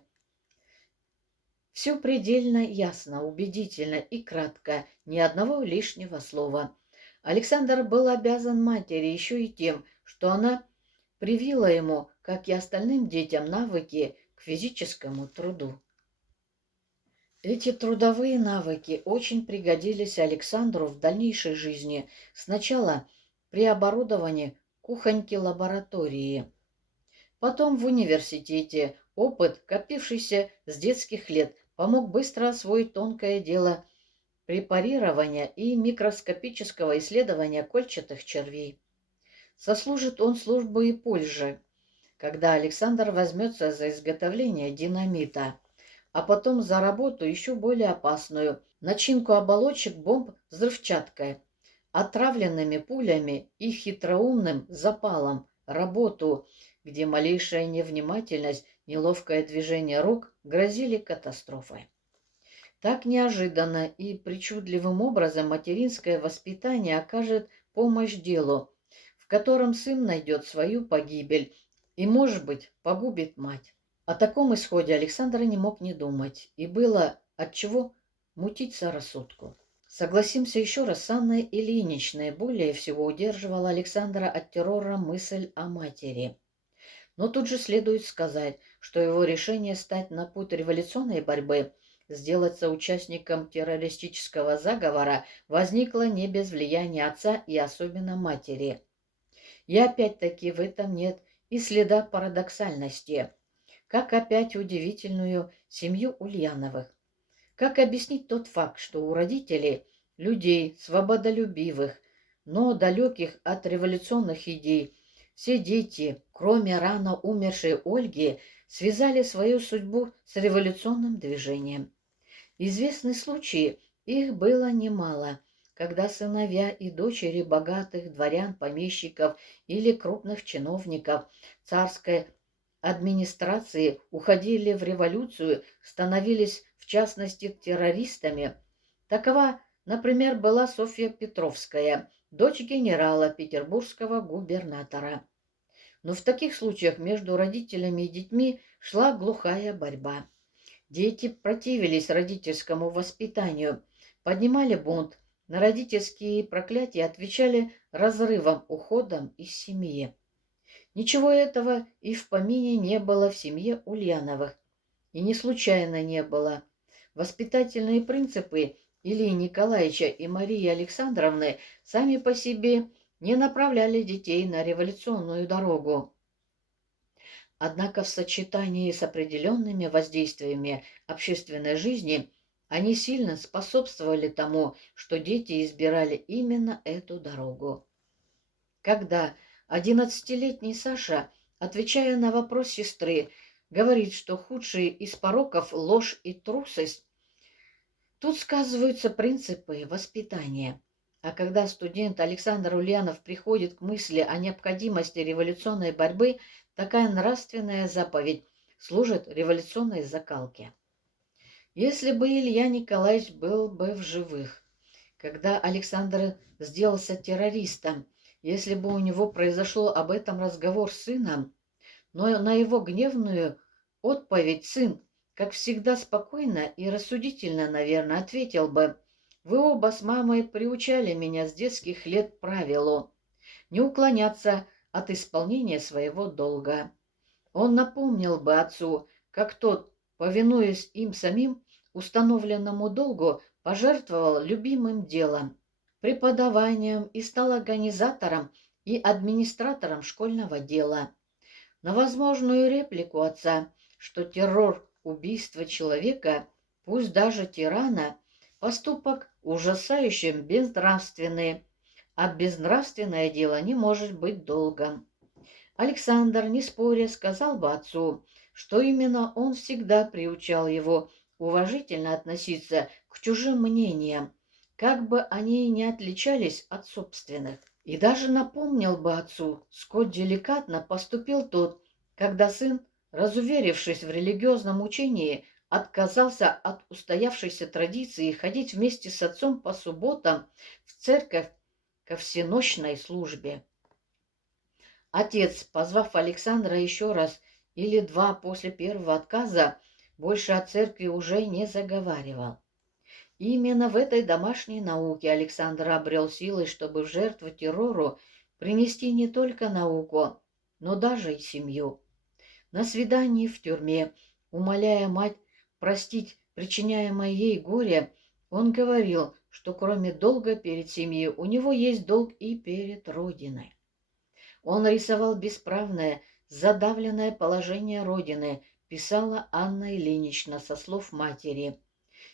Все предельно ясно, убедительно и кратко, ни одного лишнего слова. Александр был обязан матери еще и тем, что она привила ему, как и остальным детям, навыки к физическому труду. Эти трудовые навыки очень пригодились Александру в дальнейшей жизни. Сначала при оборудовании кухоньки-лаборатории. Потом в университете опыт, копившийся с детских лет, помог быстро освоить тонкое дело препарирования и микроскопического исследования кольчатых червей. Сослужит он службу и позже, когда Александр возьмется за изготовление динамита, а потом за работу еще более опасную — начинку оболочек бомб взрывчаткой, отравленными пулями и хитроумным запалом, работу, где малейшая невнимательность, неловкое движение рук грозили катастрофой. Так неожиданно и причудливым образом материнское воспитание окажет помощь делу, в котором сын найдет свою погибель и, может быть, погубит мать. О таком исходе Александр не мог не думать, и было отчего мутиться рассудку. Согласимся еще раз, с Анной Ильиничной более всего удерживала Александра от террора мысль о матери. Но тут же следует сказать, что его решение стать на путь революционной борьбы, сделаться участником террористического заговора, возникло не без влияния отца и особенно матери. И опять-таки в этом нет и следа парадоксальности. Как опять удивительную семью Ульяновых. Как объяснить тот факт, что у родителей, людей свободолюбивых, но далеких от революционных идей, все дети, кроме рано умершей Ольги, связали свою судьбу с революционным движением? Известны случаи, их было немало, когда сыновья и дочери богатых дворян, помещиков или крупных чиновников царской администрации уходили в революцию, становились в частности террористами. Такова, например, была Софья Петровская, дочь генерала петербургского губернатора. Но в таких случаях между родителями и детьми шла глухая борьба. Дети противились родительскому воспитанию, поднимали бунт, на родительские проклятия отвечали разрывом, уходом из семьи. Ничего этого и в помине не было в семье Ульяновых. И не случайно не было. Воспитательные принципы Ильи Николаевича и Марии Александровны сами по себе не направляли детей на революционную дорогу. Однако в сочетании с определенными воздействиями общественной жизни они сильно способствовали тому, что дети избирали именно эту дорогу. Когда 11-летний Саша, отвечая на вопрос сестры, говорит, что худшие из пороков — ложь и трусость, тут сказываются принципы воспитания. А когда студент Александр Ульянов приходит к мысли о необходимости революционной борьбы, такая нравственная заповедь служит революционной закалке. Если бы Илья Николаевич был бы в живых, когда Александр сделался террористом, если бы у него произошло об этом разговор с сыном, но на его гневную отповедь сын, как всегда спокойно и рассудительно, наверное, ответил бы: «Вы оба с мамой приучали меня с детских лет правилу не уклоняться от исполнения своего долга». Он напомнил бы отцу, как тот, повинуясь им самим установленному долгу, пожертвовал любимым делом, преподаванием, и стал организатором и администратором школьного дела. На возможную реплику отца, что террор, убийство человека, пусть даже тирана, поступок ужасающе безнравственный, а безнравственное дело не может быть долгом. Александр, не споря, сказал бы отцу, что именно он всегда приучал его уважительно относиться к чужим мнениям, как бы они ни отличались от собственных. И даже напомнил бы отцу, сколь деликатно поступил тот, когда сын, разуверившись в религиозном учении, отказался от устоявшейся традиции ходить вместе с отцом по субботам в церковь ко всенощной службе. Отец, позвав Александра еще раз или два после первого отказа, больше о церкви уже не заговаривал. И именно в этой домашней науке Александр обрел силы, чтобы в жертву террору принести не только науку, но даже и семью. На свидании в тюрьме, умоляя мать простить причиняемое ей горе, он говорил, что кроме долга перед семьей у него есть долг и перед Родиной. Он рисовал бесправное, задавленное положение Родины, писала Анна Ильинична со слов матери,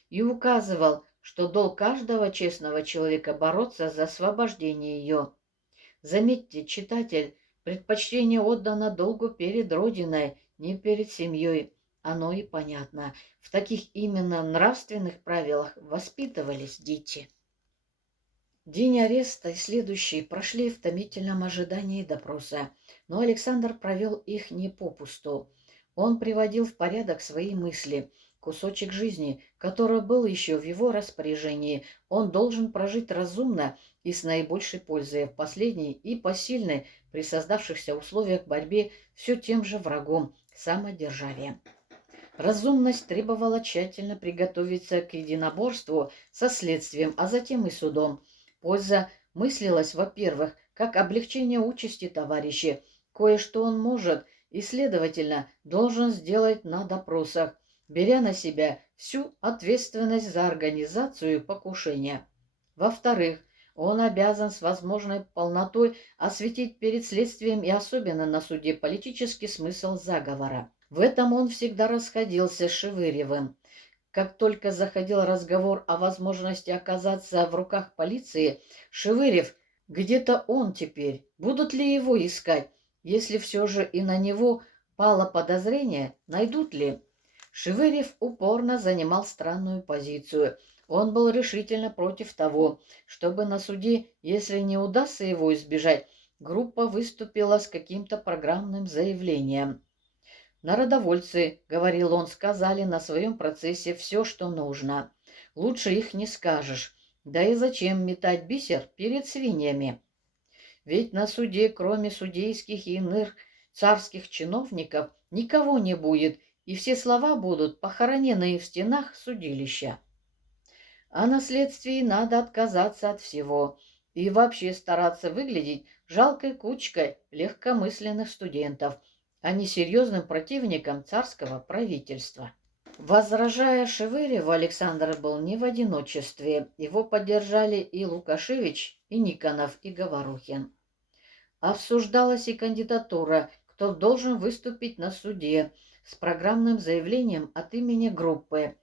и указывал, что долг каждого честного человека бороться за освобождение ее. Заметьте, читатель, предпочтение отдано долгу перед Родиной, не перед семьей. Оно и понятно. В таких именно нравственных правилах воспитывались дети. День ареста и следующие прошли в томительном ожидании допроса, но Александр провел их не попусту. Он приводил в порядок свои мысли. Кусочек жизни, который был еще в его распоряжении, он должен прожить разумно и с наибольшей пользой в последней и посильной при создавшихся условиях борьбе все тем же врагом – самодержавием. Разумность требовала тщательно приготовиться к единоборству со следствием, а затем и судом. Польза мыслилась, во-первых, как облегчение участи товарища. Кое-что он может и, следовательно, должен сделать на допросах, беря на себя всю ответственность за организацию покушения. Во-вторых, он обязан с возможной полнотой осветить перед следствием и особенно на суде политический смысл заговора. В этом он всегда расходился с Шевыревым. Как только заходил разговор о возможности оказаться в руках полиции, Шевырев, где-то он теперь, будут ли его искать, если все же и на него пало подозрение, найдут ли? Шевырев упорно занимал странную позицию. Он был решительно против того, чтобы на суде, если не удастся его избежать, группа выступила с каким-то программным заявлением. «Народовольцы, — говорил он, — сказали на своем процессе все, что нужно. Лучше их не скажешь. Да и зачем метать бисер перед свиньями? Ведь на суде, кроме судейских и иных царских чиновников, никого не будет, и все слова будут похоронены в стенах судилища. А на следствии надо отказаться от всего и вообще стараться выглядеть жалкой кучкой легкомысленных студентов, а не серьезным противником царского правительства». Возражая Шевыреву, Александр был не в одиночестве. Его поддержали и Лукашевич, и Никонов, и Говорухин. Обсуждалась и кандидатура, кто должен выступить на суде с программным заявлением от имени группы.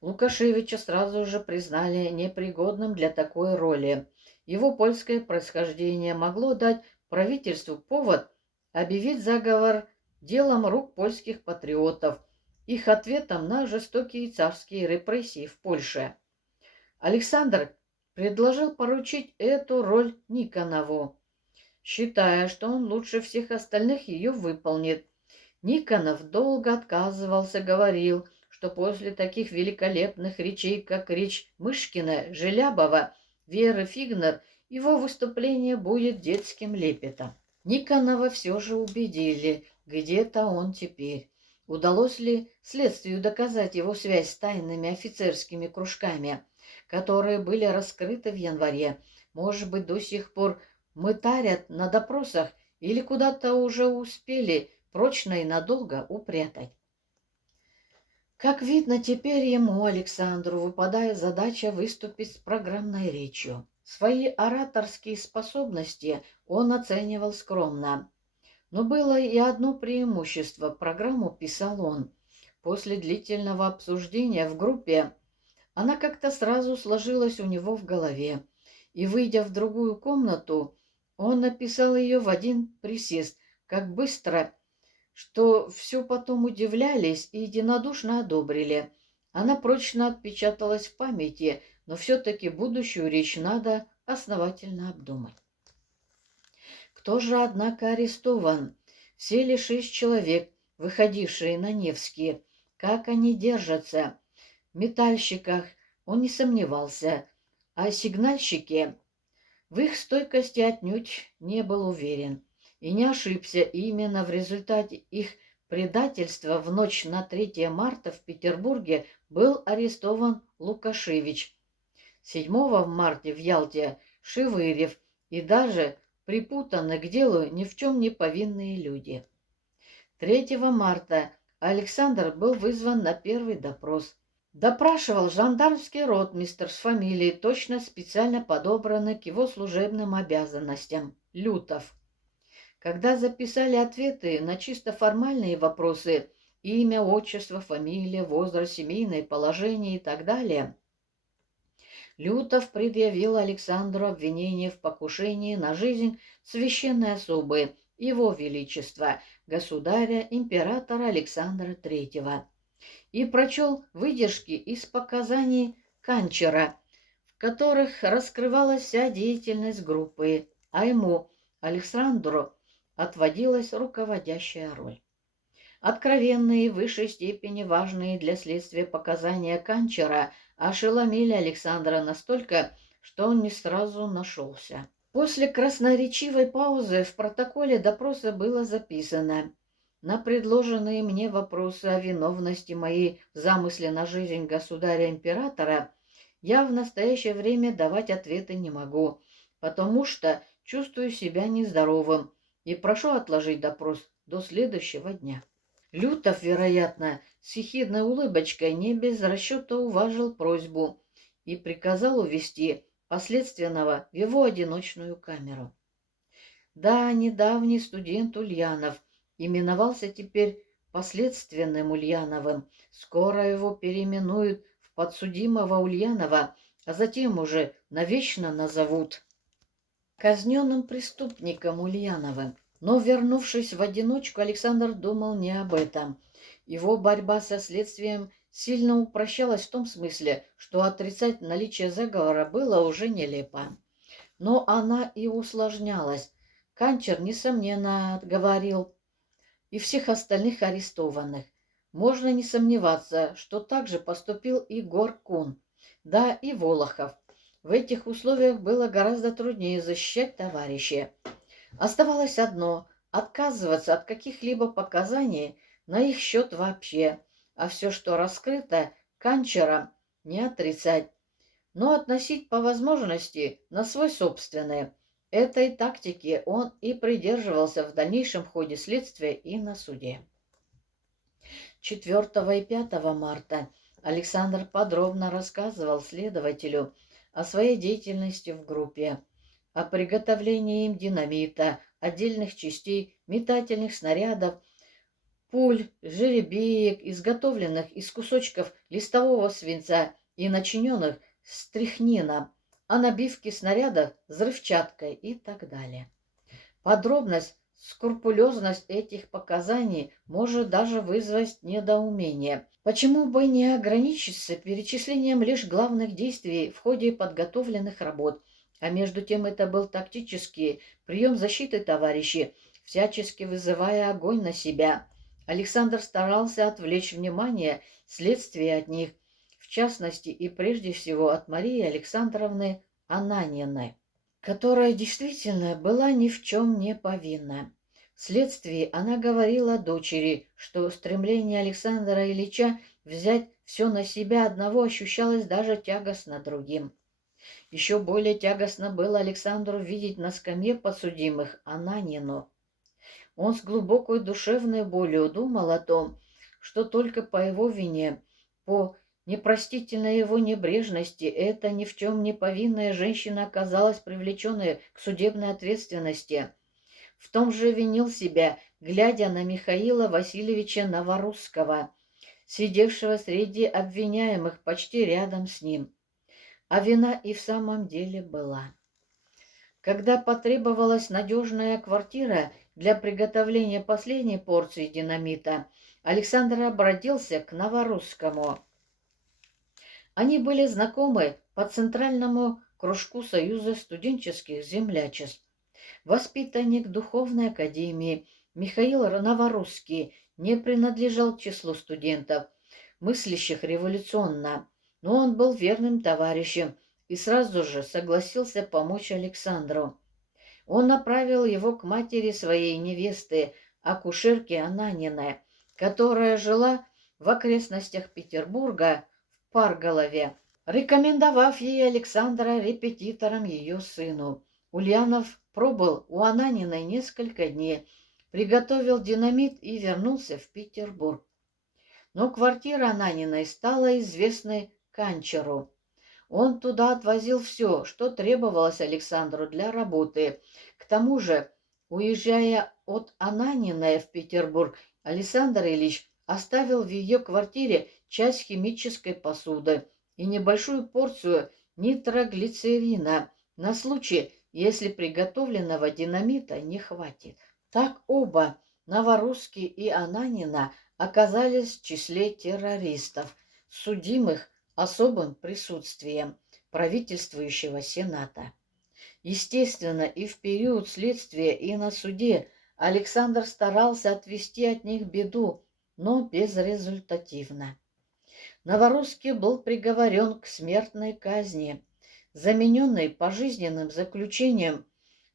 Лукашевича сразу же признали непригодным для такой роли. Его польское происхождение могло дать правительству повод объявить заговор делом рук польских патриотов, их ответом на жестокие царские репрессии в Польше. Александр предложил поручить эту роль Никонову, считая, что он лучше всех остальных ее выполнит. Никонов долго отказывался, говорил, что после таких великолепных речей, как речь Мышкина, Желябова, Веры Фигнер, его выступление будет детским лепетом. Никонова все же убедили, где-то он теперь. Удалось ли следствию доказать его связь с тайными офицерскими кружками, которые были раскрыты в январе? Может быть, до сих пор мытарят на допросах или куда-то уже успели прочно и надолго упрятать? Как видно, теперь ему, Александру, выпадает задача выступить с программной речью. Свои ораторские способности он оценивал скромно. Но было и одно преимущество. Программу писал он. После длительного обсуждения в группе она как-то сразу сложилась у него в голове. И, выйдя в другую комнату, он написал ее в один присест, как быстро, что все потом удивлялись и единодушно одобрили. Она прочно отпечаталась в памяти, но все-таки будущую речь надо основательно обдумать. Кто же, однако, арестован? Все ли 6 человек, выходившие на Невский? Как они держатся? В метальщиках он не сомневался, а сигнальщики в их стойкости отнюдь не был уверен. И не ошибся, именно в результате их предательства в ночь на 3 марта в Петербурге был арестован Лукашевич. 7 марта в Ялте Шевырев и даже припутаны к делу ни в чем не повинные люди. 3 марта Александр был вызван на первый допрос. Допрашивал жандармский ротмистр с фамилией, точно специально подобранной к его служебным обязанностям, Лютов. Когда записали ответы на чисто формальные вопросы, имя, отчество, фамилия, возраст, семейное положение и так далее, Лютов предъявил Александру обвинение в покушении на жизнь священной особы Его Величества, государя императора Александра III, и прочел выдержки из показаний Канчера, в которых раскрывалась вся деятельность группы, а ему, Александру, отводилась руководящая роль. Откровенные, в высшей степени важные для следствия показания Канчера ошеломили Александра настолько, что он не сразу нашелся. После красноречивой паузы в протоколе допроса было записано: на предложенные мне вопросы о виновности моей в замысле на жизнь государя-императора я в настоящее время давать ответы не могу, потому что чувствую себя нездоровым и прошу отложить допрос до следующего дня. Лютов, вероятно, с ехидной улыбочкой не без расчета уважил просьбу и приказал увезти последственного в его одиночную камеру. Да, недавний студент Ульянов именовался теперь последственным Ульяновым. Скоро его переименуют в подсудимого Ульянова, а затем уже навечно назовут казненным преступником Ульяновым. Но, вернувшись в одиночку, Александр думал не об этом. Его борьба со следствием сильно упрощалась в том смысле, что отрицать наличие заговора было уже нелепо. Но она и усложнялась. Канчер, несомненно, отговорил и всех остальных арестованных. Можно не сомневаться, что так же поступил и Горкун, да и Волохов. В этих условиях было гораздо труднее защищать товарища. Оставалось одно — отказываться от каких-либо показаний на их счет вообще, а все, что раскрыто Канчером, не отрицать, но относить по возможности на свой собственный. Этой тактики он и придерживался в дальнейшем ходе следствия и на суде. 4 и 5 марта Александр подробно рассказывал следователю о своей деятельности в группе, о приготовлении им динамита, отдельных частей, метательных снарядов, пуль, жеребеек, изготовленных из кусочков листового свинца и начиненных стрихнином, о набивке снарядов взрывчаткой и так далее. Подробность, скрупулезность этих показаний может даже вызвать недоумение. Почему бы не ограничиться перечислением лишь главных действий в ходе подготовленных работ? А между тем это был тактический прием защиты товарищей, всячески вызывая огонь на себя. Александр старался отвлечь внимание следствия от них, в частности и прежде всего от Марии Александровны Ананиной, которая действительно была ни в чем не повинна. Вследствие она говорила дочери, что стремление Александра Ильича взять все на себя одного ощущалось даже тягостно другим. Еще более тягостно было Александру видеть на скамье подсудимых Ананину. Он с глубокой душевной болью думал о том, что только по его вине, по непростительной его небрежности, эта ни в чем не повинная женщина оказалась привлеченной к судебной ответственности. В том же винил себя, глядя на Михаила Васильевича Новорусского, сидевшего среди обвиняемых почти рядом с ним. А вина и в самом деле была. Когда потребовалась надежная квартира для приготовления последней порции динамита, Александр обратился к Новорусскому. Они были знакомы по центральному кружку Союза студенческих землячеств. Воспитанник духовной академии Михаил Новорусский не принадлежал к числу студентов, мыслящих революционно, но он был верным товарищем и сразу же согласился помочь Александру. Он направил его к матери своей невесты, акушерке Ананиной, которая жила в окрестностях Петербурга, в Парголове, рекомендовав ей Александра репетитором ее сыну. Ульянов пробыл у Ананиной несколько дней, приготовил динамит и вернулся в Петербург. Но квартира Ананиной стала известной Канчеру. Он туда отвозил все, что требовалось Александру для работы. К тому же Уезжая от Ананина в Петербург, Александр Ильич оставил в ее квартире часть химической посуды и небольшую порцию нитроглицерина на случай, если приготовленного динамита не хватит. Так оба, Новорусский и Ананина, оказались в числе террористов, судимых особым присутствием правительствующего Сената. Естественно, и в период следствия, и на суде Александр старался отвести от них беду, но безрезультативно. Новорусский был приговорен к смертной казни, замененной пожизненным заключением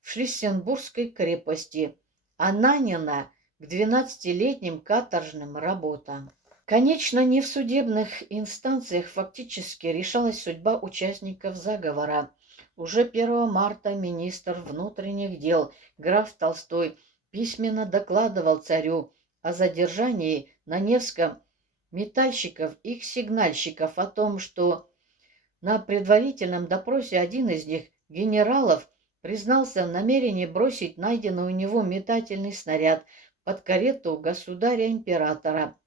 в Шлиссенбургской крепости, а Нанина к 12-летним каторжным работам. Конечно, не в судебных инстанциях фактически решалась судьба участников заговора. Уже 1 марта министр внутренних дел граф Толстой письменно докладывал царю о задержании на Невском метальщиков и сигнальщиков, о том, что на предварительном допросе один из них, генералов, признался в намерении бросить найденный у него метательный снаряд под карету государя-императора,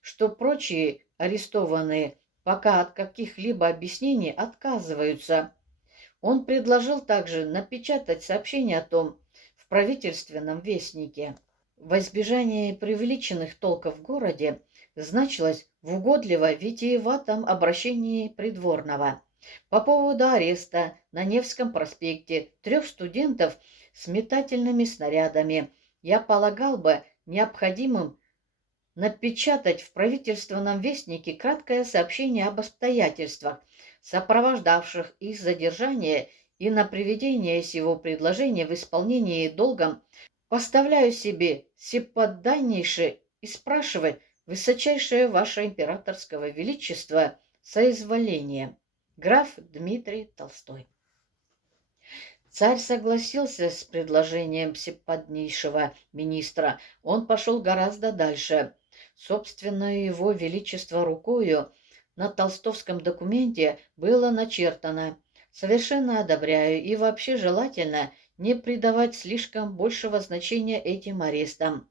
что прочие арестованные пока от каких-либо объяснений отказываются. Он предложил также напечатать сообщение о том в правительственном вестнике. Во избежание преувеличенных толков в городе значилось в угодливо-витиеватом обращении придворного по поводу ареста на Невском проспекте 3 студентов с метательными снарядами. Я полагал бы необходимым напечатать в правительственном вестнике краткое сообщение об обстоятельствах, сопровождавших их задержание, и на приведение сего предложения в исполнении долгом поставляю себе всеподданнейше и спрашивать высочайшее ваше императорского величество соизволение. Граф Дмитрий Толстой. Царь согласился с предложением всеподданнейшего министра. Он пошел гораздо дальше. Собственное его величество рукою на толстовском документе было начертано: «Совершенно одобряю и вообще желательно не придавать слишком большего значения этим арестам.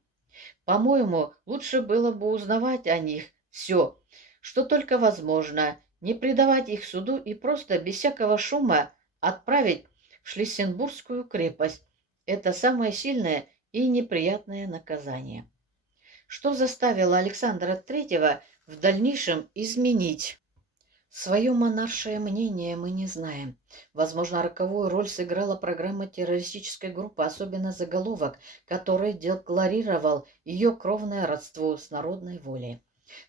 По-моему, лучше было бы узнавать о них все, что только возможно, не предавать их суду и просто без всякого шума отправить в Шлиссенбургскую крепость. Это самое сильное и неприятное наказание». Что заставило Александра III в дальнейшем изменить свое монаршее мнение, мы не знаем. Возможно, роковую роль сыграла программа террористической группы, особенно заголовок, который декларировал ее кровное родство с народной волей.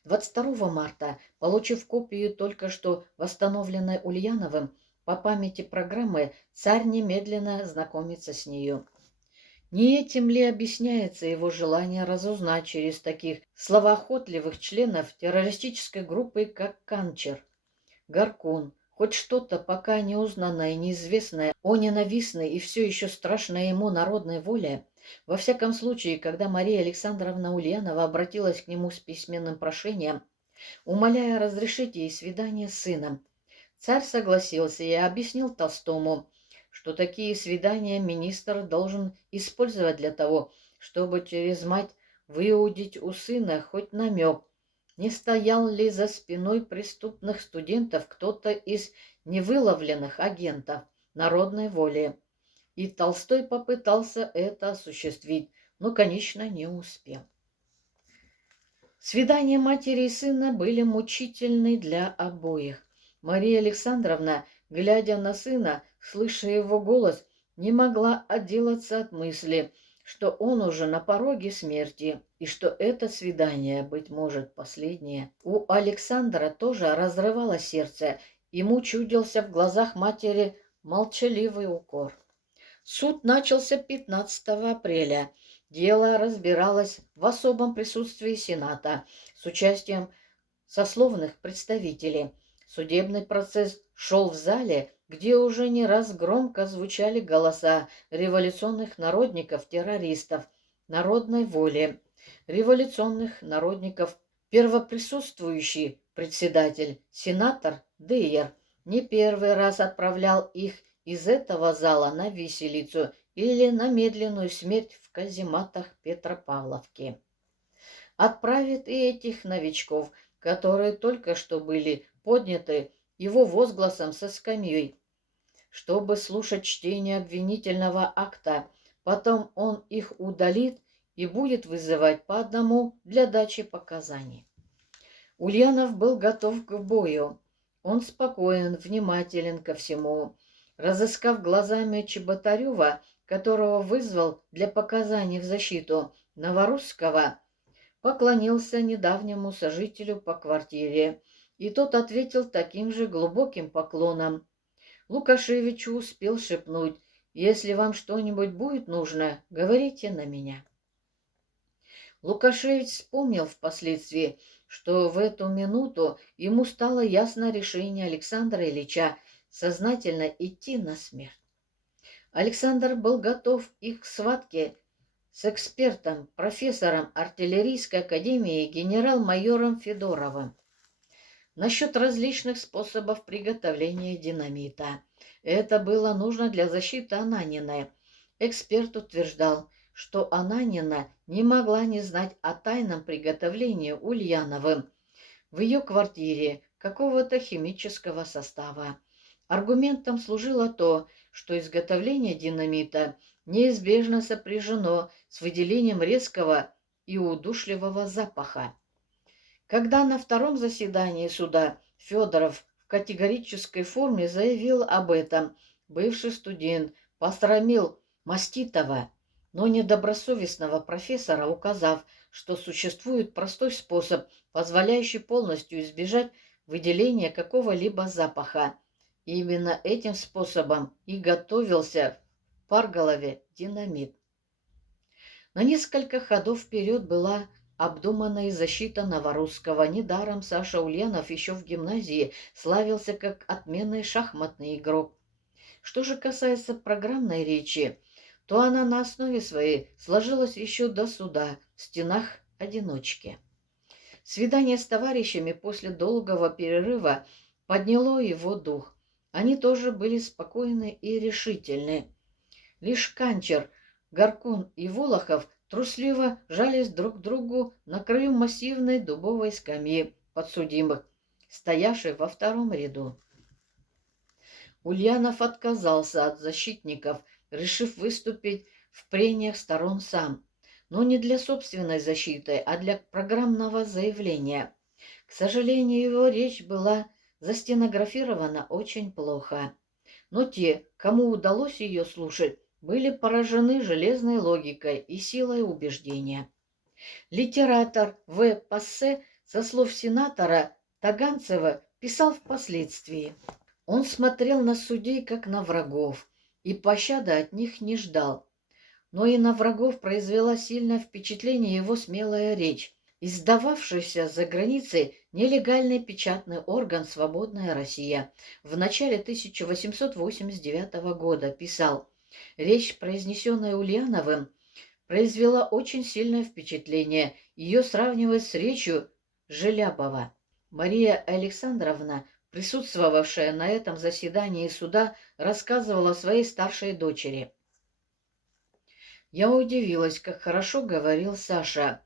22 марта, получив копию только что восстановленной Ульяновым по памяти программы, царь немедленно знакомится с нею. Не этим ли объясняется его желание разузнать через таких словоохотливых членов террористической группы, как Канчер, Гаркун, хоть что-то пока неузнанное и неизвестное о ненавистной и все еще страшной ему народной воле? Во всяком случае, когда Мария Александровна Ульянова обратилась к нему с письменным прошением, умоляя разрешить ей свидание с сыном, царь согласился и объяснил Толстому, что такие свидания министр должен использовать для того, чтобы через мать выудить у сына хоть намек, не стоял ли за спиной преступных студентов кто-то из невыловленных агентов народной воли. И Толстой попытался это осуществить, но, конечно, не успел. Свидания матери и сына были мучительны для обоих. Мария Александровна, глядя на сына, слыша его голос, не могла отделаться от мысли, что он уже на пороге смерти, и что это свидание, быть может, последнее. У Александра тоже разрывало сердце, ему чудился в глазах матери молчаливый укор. Суд начался 15 апреля. Дело разбиралось в особом присутствии Сената с участием сословных представителей. Судебный процесс шел в зале, где уже не раз громко звучали голоса революционных народников-террористов народной воли, революционных народников. Первоприсутствующий председатель, сенатор Дейер, не первый раз отправлял их из этого зала на виселицу или на медленную смерть в казематах Петропавловки. Отправит и этих новичков, которые только что были подняты его возгласом со скамьей, чтобы слушать чтение обвинительного акта. Потом он их удалит и будет вызывать по одному для дачи показаний. Ульянов был готов к бою. Он спокоен, внимателен ко всему. Разыскав глазами Чеботарева, которого вызвал для показаний в защиту Новорусского, поклонился недавнему сожителю по квартире, и тот ответил таким же глубоким поклоном. Лукашевичу успел шепнуть: «Если вам что-нибудь будет нужно, говорите на меня». Лукашевич вспомнил впоследствии, что в эту минуту ему стало ясно решение Александра Ильича сознательно идти на смерть. Александр был готов и к схватке с экспертом, профессором артиллерийской академии генерал-майором Федоровым насчет различных способов приготовления динамита. Это было нужно для защиты Ананины. Эксперт утверждал, что Ананина не могла не знать о тайном приготовлении Ульяновым в ее квартире какого-то химического состава. Аргументом служило то, что изготовление динамита неизбежно сопряжено с выделением резкого и удушливого запаха. Когда на втором заседании суда Федоров в категорической форме заявил об этом, бывший студент посрамил маститого, но недобросовестного профессора, указав, что существует простой способ, позволяющий полностью избежать выделения какого-либо запаха. И именно этим способом и готовился в Парголове динамит. На несколько ходов вперед была обдуманная защита Новорусского. Недаром Саша Ульянов еще в гимназии славился как отменный шахматный игрок. Что же касается программной речи, то она на основе своей сложилась еще до суда в стенах одиночки. Свидание с товарищами после долгого перерыва подняло его дух. Они тоже были спокойны и решительны. Лишь Канчер, Горкун и Волохов трусливо жались друг к другу на краю массивной дубовой скамьи подсудимых, стоявшей во втором ряду. Ульянов отказался от защитников, решив выступить в прениях сторон сам, но не для собственной защиты, а для программного заявления. К сожалению, его речь была застенографирована очень плохо. Но те, кому удалось ее слушать, были поражены железной логикой и силой убеждения. Литератор В. Пассе, со слов сенатора Таганцева, писал впоследствии: «Он смотрел на судей как на врагов и пощады от них не ждал. Но и на врагов произвела сильное впечатление его смелая речь. Издававшийся за границей нелегальный печатный орган «Свободная Россия» в начале 1889 года писал: «Речь, произнесенная Ульяновым, произвела очень сильное впечатление. Ее сравнивают с речью Желябова». Мария Александровна, присутствовавшая на этом заседании суда, рассказывала своей старшей дочери: «Я удивилась, как хорошо говорил Саша.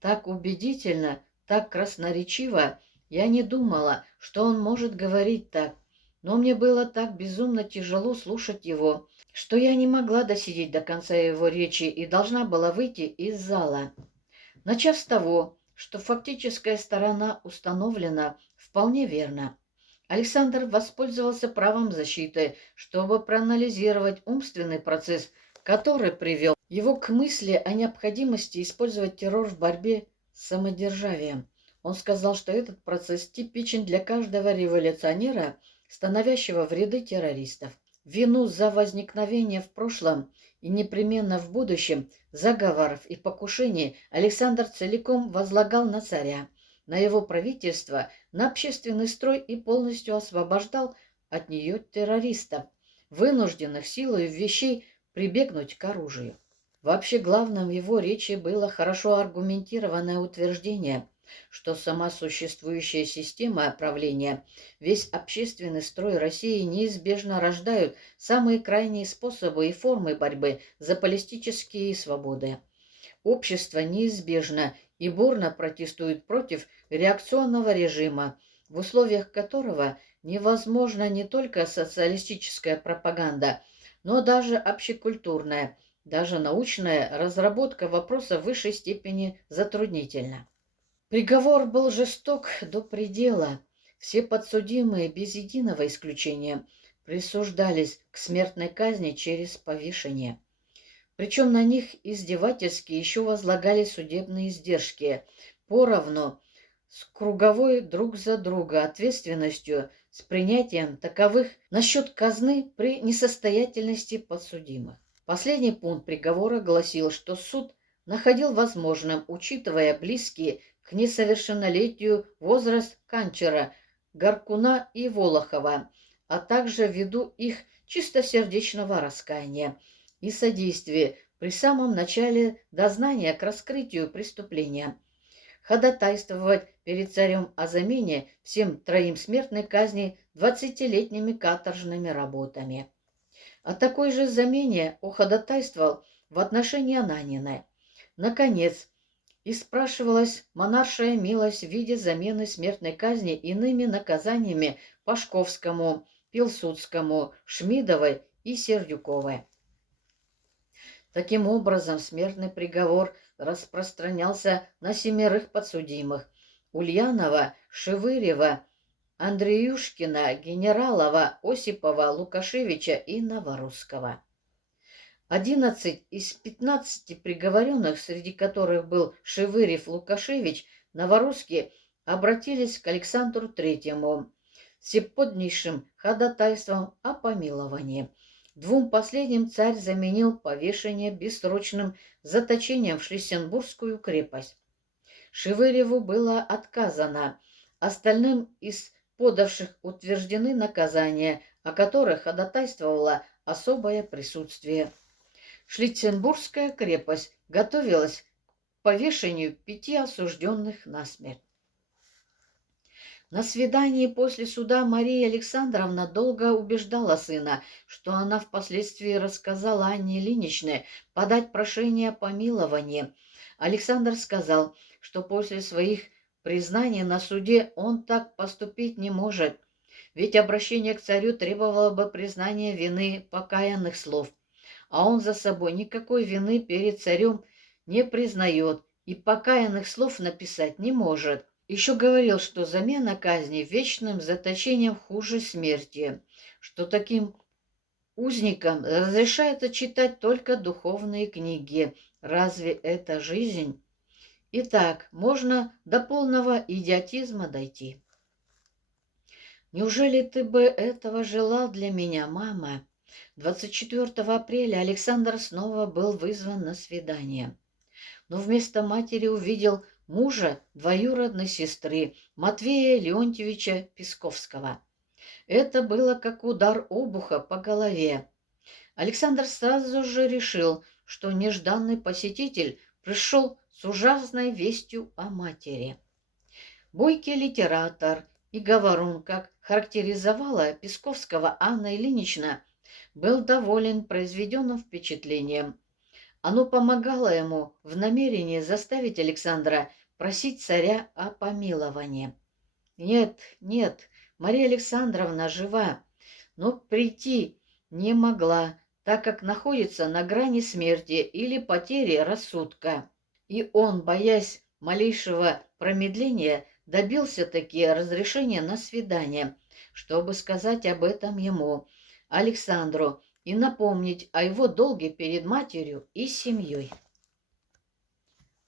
Так убедительно, так красноречиво. Я не думала, что он может говорить так. Но мне было так безумно тяжело слушать его, что я не могла досидеть до конца его речи и должна была выйти из зала». Начав с того, что фактическая сторона установлена вполне верно, Александр воспользовался правом защиты, чтобы проанализировать умственный процесс, который привел его к мысли о необходимости использовать террор в борьбе с самодержавием. Он сказал, что этот процесс типичен для каждого революционера, становящего в ряды террористов. Вину за возникновение в прошлом и непременно в будущем заговоров и покушений Александр целиком возлагал на царя, на его правительство, на общественный строй и полностью освобождал от нее террористов, вынужденных силой вещей прибегнуть к оружию. Вообще главным в его речи было хорошо аргументированное утверждение, что сама существующая система правления, весь общественный строй России неизбежно рождают самые крайние способы и формы борьбы за политические свободы. Общество неизбежно и бурно протестует против реакционного режима, в условиях которого невозможна не только социалистическая пропаганда, но даже общекультурная, даже научная разработка вопроса в высшей степени затруднительна. Приговор был жесток до предела. Все подсудимые без единого исключения присуждались к смертной казни через повешение. Причем на них издевательски еще возлагали судебные издержки, поровну, с круговой друг за друга ответственностью, с принятием таковых на счет казны при несостоятельности подсудимых. Последний пункт приговора гласил, что суд находил возможным, учитывая близкий к несовершеннолетию возраст Канчера, Гаркуна и Волохова, а также ввиду их чистосердечного раскаяния и содействие при самом начале дознания к раскрытию преступления, ходатайствовать перед царем о замене всем троим смертной казни 20-летними каторжными работами. О такой же замене уходатайствовал в отношении Ананина. Наконец, и спрашивалась монаршая милость в виде замены смертной казни иными наказаниями Пашковскому, Пилсудскому, Шмидовой и Сердюковой. Таким образом, смертный приговор распространялся на 7 подсудимых: Ульянова, Шевырева, Андреюшкина, Генералова, Осипова, Лукашевича и Новорусского. 11 из 15 приговоренных, среди которых был Шевырев, Лукашевич, Новорусский, обратились к Александру Третьему с всеподнейшим ходатайством о помиловании. 2 последним царь заменил повешение бессрочным заточением в Шлиссенбургскую крепость. Шевыреву было отказано, остальным из подавших утверждены наказания, о которых ходатайствовало особое присутствие. Шлиссенбургская крепость готовилась к повешению 5 осужденных на смерть. На свидании после суда Мария Александровна долго убеждала сына, что она впоследствии рассказала Анне Ильиничне подать прошение о помиловании. Александр сказал, что после своих признаний на суде он так поступить не может, ведь обращение к царю требовало бы признания вины покаянных слов, а он за собой никакой вины перед царем не признает и покаянных слов написать не может. Еще говорил, что замена казни вечным заточением хуже смерти, что таким узникам разрешается читать только духовные книги. Разве это жизнь? Итак, можно до полного идиотизма дойти. Неужели ты бы этого желал для меня, мама? 24 апреля Александр снова был вызван на свидание, но вместо матери увидел мужа двоюродной сестры Матвея Леонтьевича Песковского. Это было как удар обуха по голове. Александр сразу же решил, что нежданный посетитель пришел с ужасной вестью о матери. Бойкий литератор и говорун, как характеризовала Песковского Анна Ильинична, был доволен произведенным впечатлением. Оно помогало ему в намерении заставить Александра просить царя о помиловании. Нет, нет, Мария Александровна жива, но прийти не могла, так как находится на грани смерти или потери рассудка. И он, боясь малейшего промедления, добился-таки разрешения на свидание, чтобы сказать об этом ему, Александру, и напомнить о его долге перед матерью и семьей.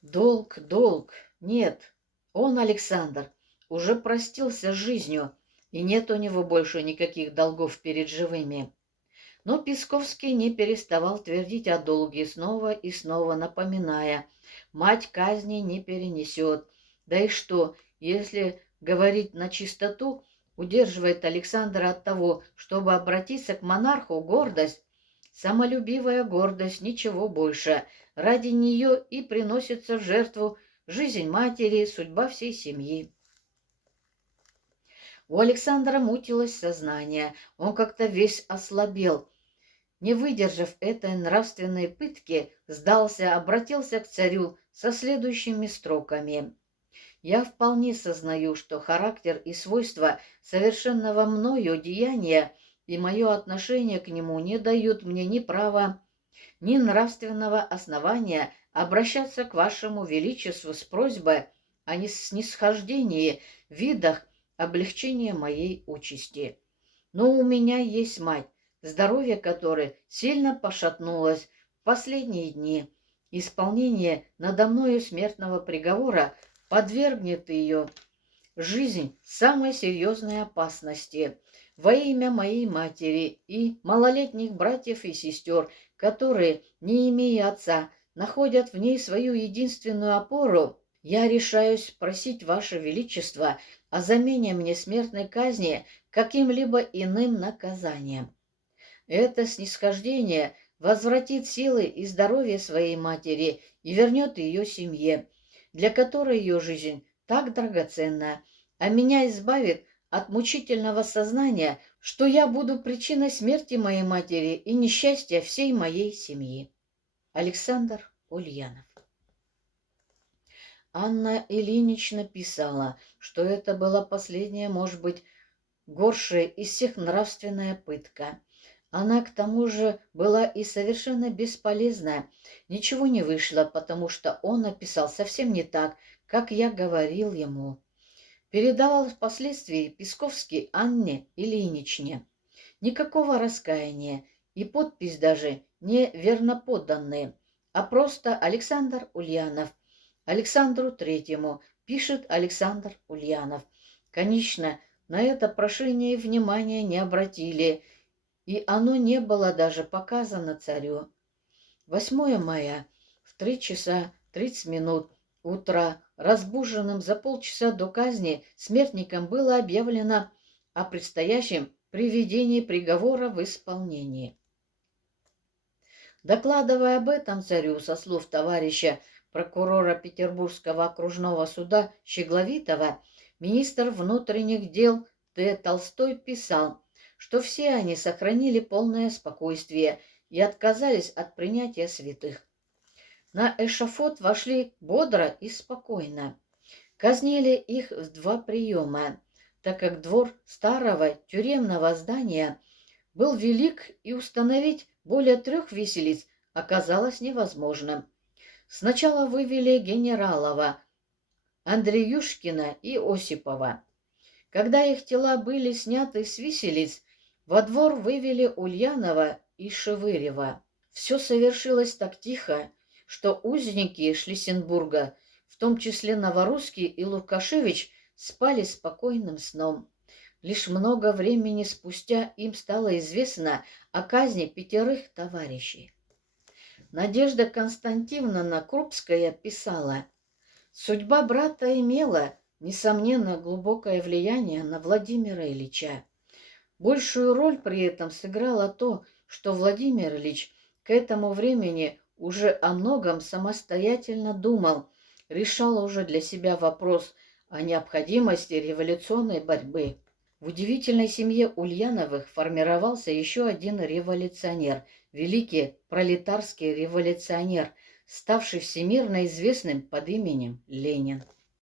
Долг, долг. Нет, он, Александр, уже простился с жизнью, и нет у него больше никаких долгов перед живыми. Но Песковский не переставал твердить о долге, снова и снова напоминая: мать казни не перенесет. Да и что, если говорить на чистоту, удерживает Александра от того, чтобы обратиться к монарху, гордость, самолюбивая гордость, ничего больше. Ради нее и приносится в жертву жизнь матери, судьба всей семьи. У Александра мутилось сознание, он как-то весь ослабел. Не выдержав этой нравственной пытки, сдался, обратился к царю со следующими строками. «Я вполне сознаю, что характер и свойства совершенного мною деяния и мое отношение к нему не дают мне ни права, ни нравственного основания обращаться к вашему величеству с просьбой о снисхождении в видах облегчения моей участи. Но у меня есть мать, здоровье которой сильно пошатнулось в последние дни. Исполнение надо мною смертного приговора подвергнет ее жизнь самой серьезной опасности во имя моей матери и малолетних братьев и сестер, которые, не имея отца, находят в ней свою единственную опору. Я решаюсь просить Ваше Величество о замене мне смертной казни каким-либо иным наказанием. Это снисхождение возвратит силы и здоровье своей матери и вернет ее семье, для которой ее жизнь так драгоценна, а меня избавит от мучительного сознания, что я буду причиной смерти моей матери и несчастья всей моей семьи. Александр Ульянов. Анна Ильинична писала, что это была последняя, может быть, горшая из всех нравственная пытка. Она, к тому же, была и совершенно бесполезная. Ничего не вышло, потому что он написал совсем не так, как я говорил ему. Передавал впоследствии Песковский Анне Ильиничне. Никакого раскаяния, и подпись даже не верноподданные, а просто Александр Ульянов. Александру Третьему пишет Александр Ульянов. Конечно, на это прошение внимания не обратили, и оно не было даже показано царю. 8 мая в 3 часа 30 минут утра, разбуженным за полчаса до казни, смертникам было объявлено о предстоящем приведении приговора в исполнение. Докладывая об этом царю со слов товарища прокурора Петербургского окружного суда Щегловитова, министр внутренних дел Т. Толстой писал, что все они сохранили полное спокойствие и отказались от принятия святых. На эшафот вошли бодро и спокойно. Казнили их в 2 приема, так как двор старого тюремного здания был велик и установить более 3 виселиц оказалось невозможным. Сначала вывели Генералова, Андреюшкина и Осипова. Когда их тела были сняты с виселиц, во двор вывели Ульянова и Шевырева. Все совершилось так тихо, что узники Шлиссенбурга, в том числе Новорусский и Лукашевич, спали спокойным сном. Лишь много времени спустя им стало известно о казни 5 товарищей. Надежда Константиновна Крупская писала: «Судьба брата имела, несомненно, глубокое влияние на Владимира Ильича. Большую роль при этом сыграло то, что Владимир Ильич к этому времени уже о многом самостоятельно думал, решал уже для себя вопрос о необходимости революционной борьбы. В удивительной семье Ульяновых формировался еще один революционер, великий пролетарский революционер, ставший всемирно известным под именем Ленин.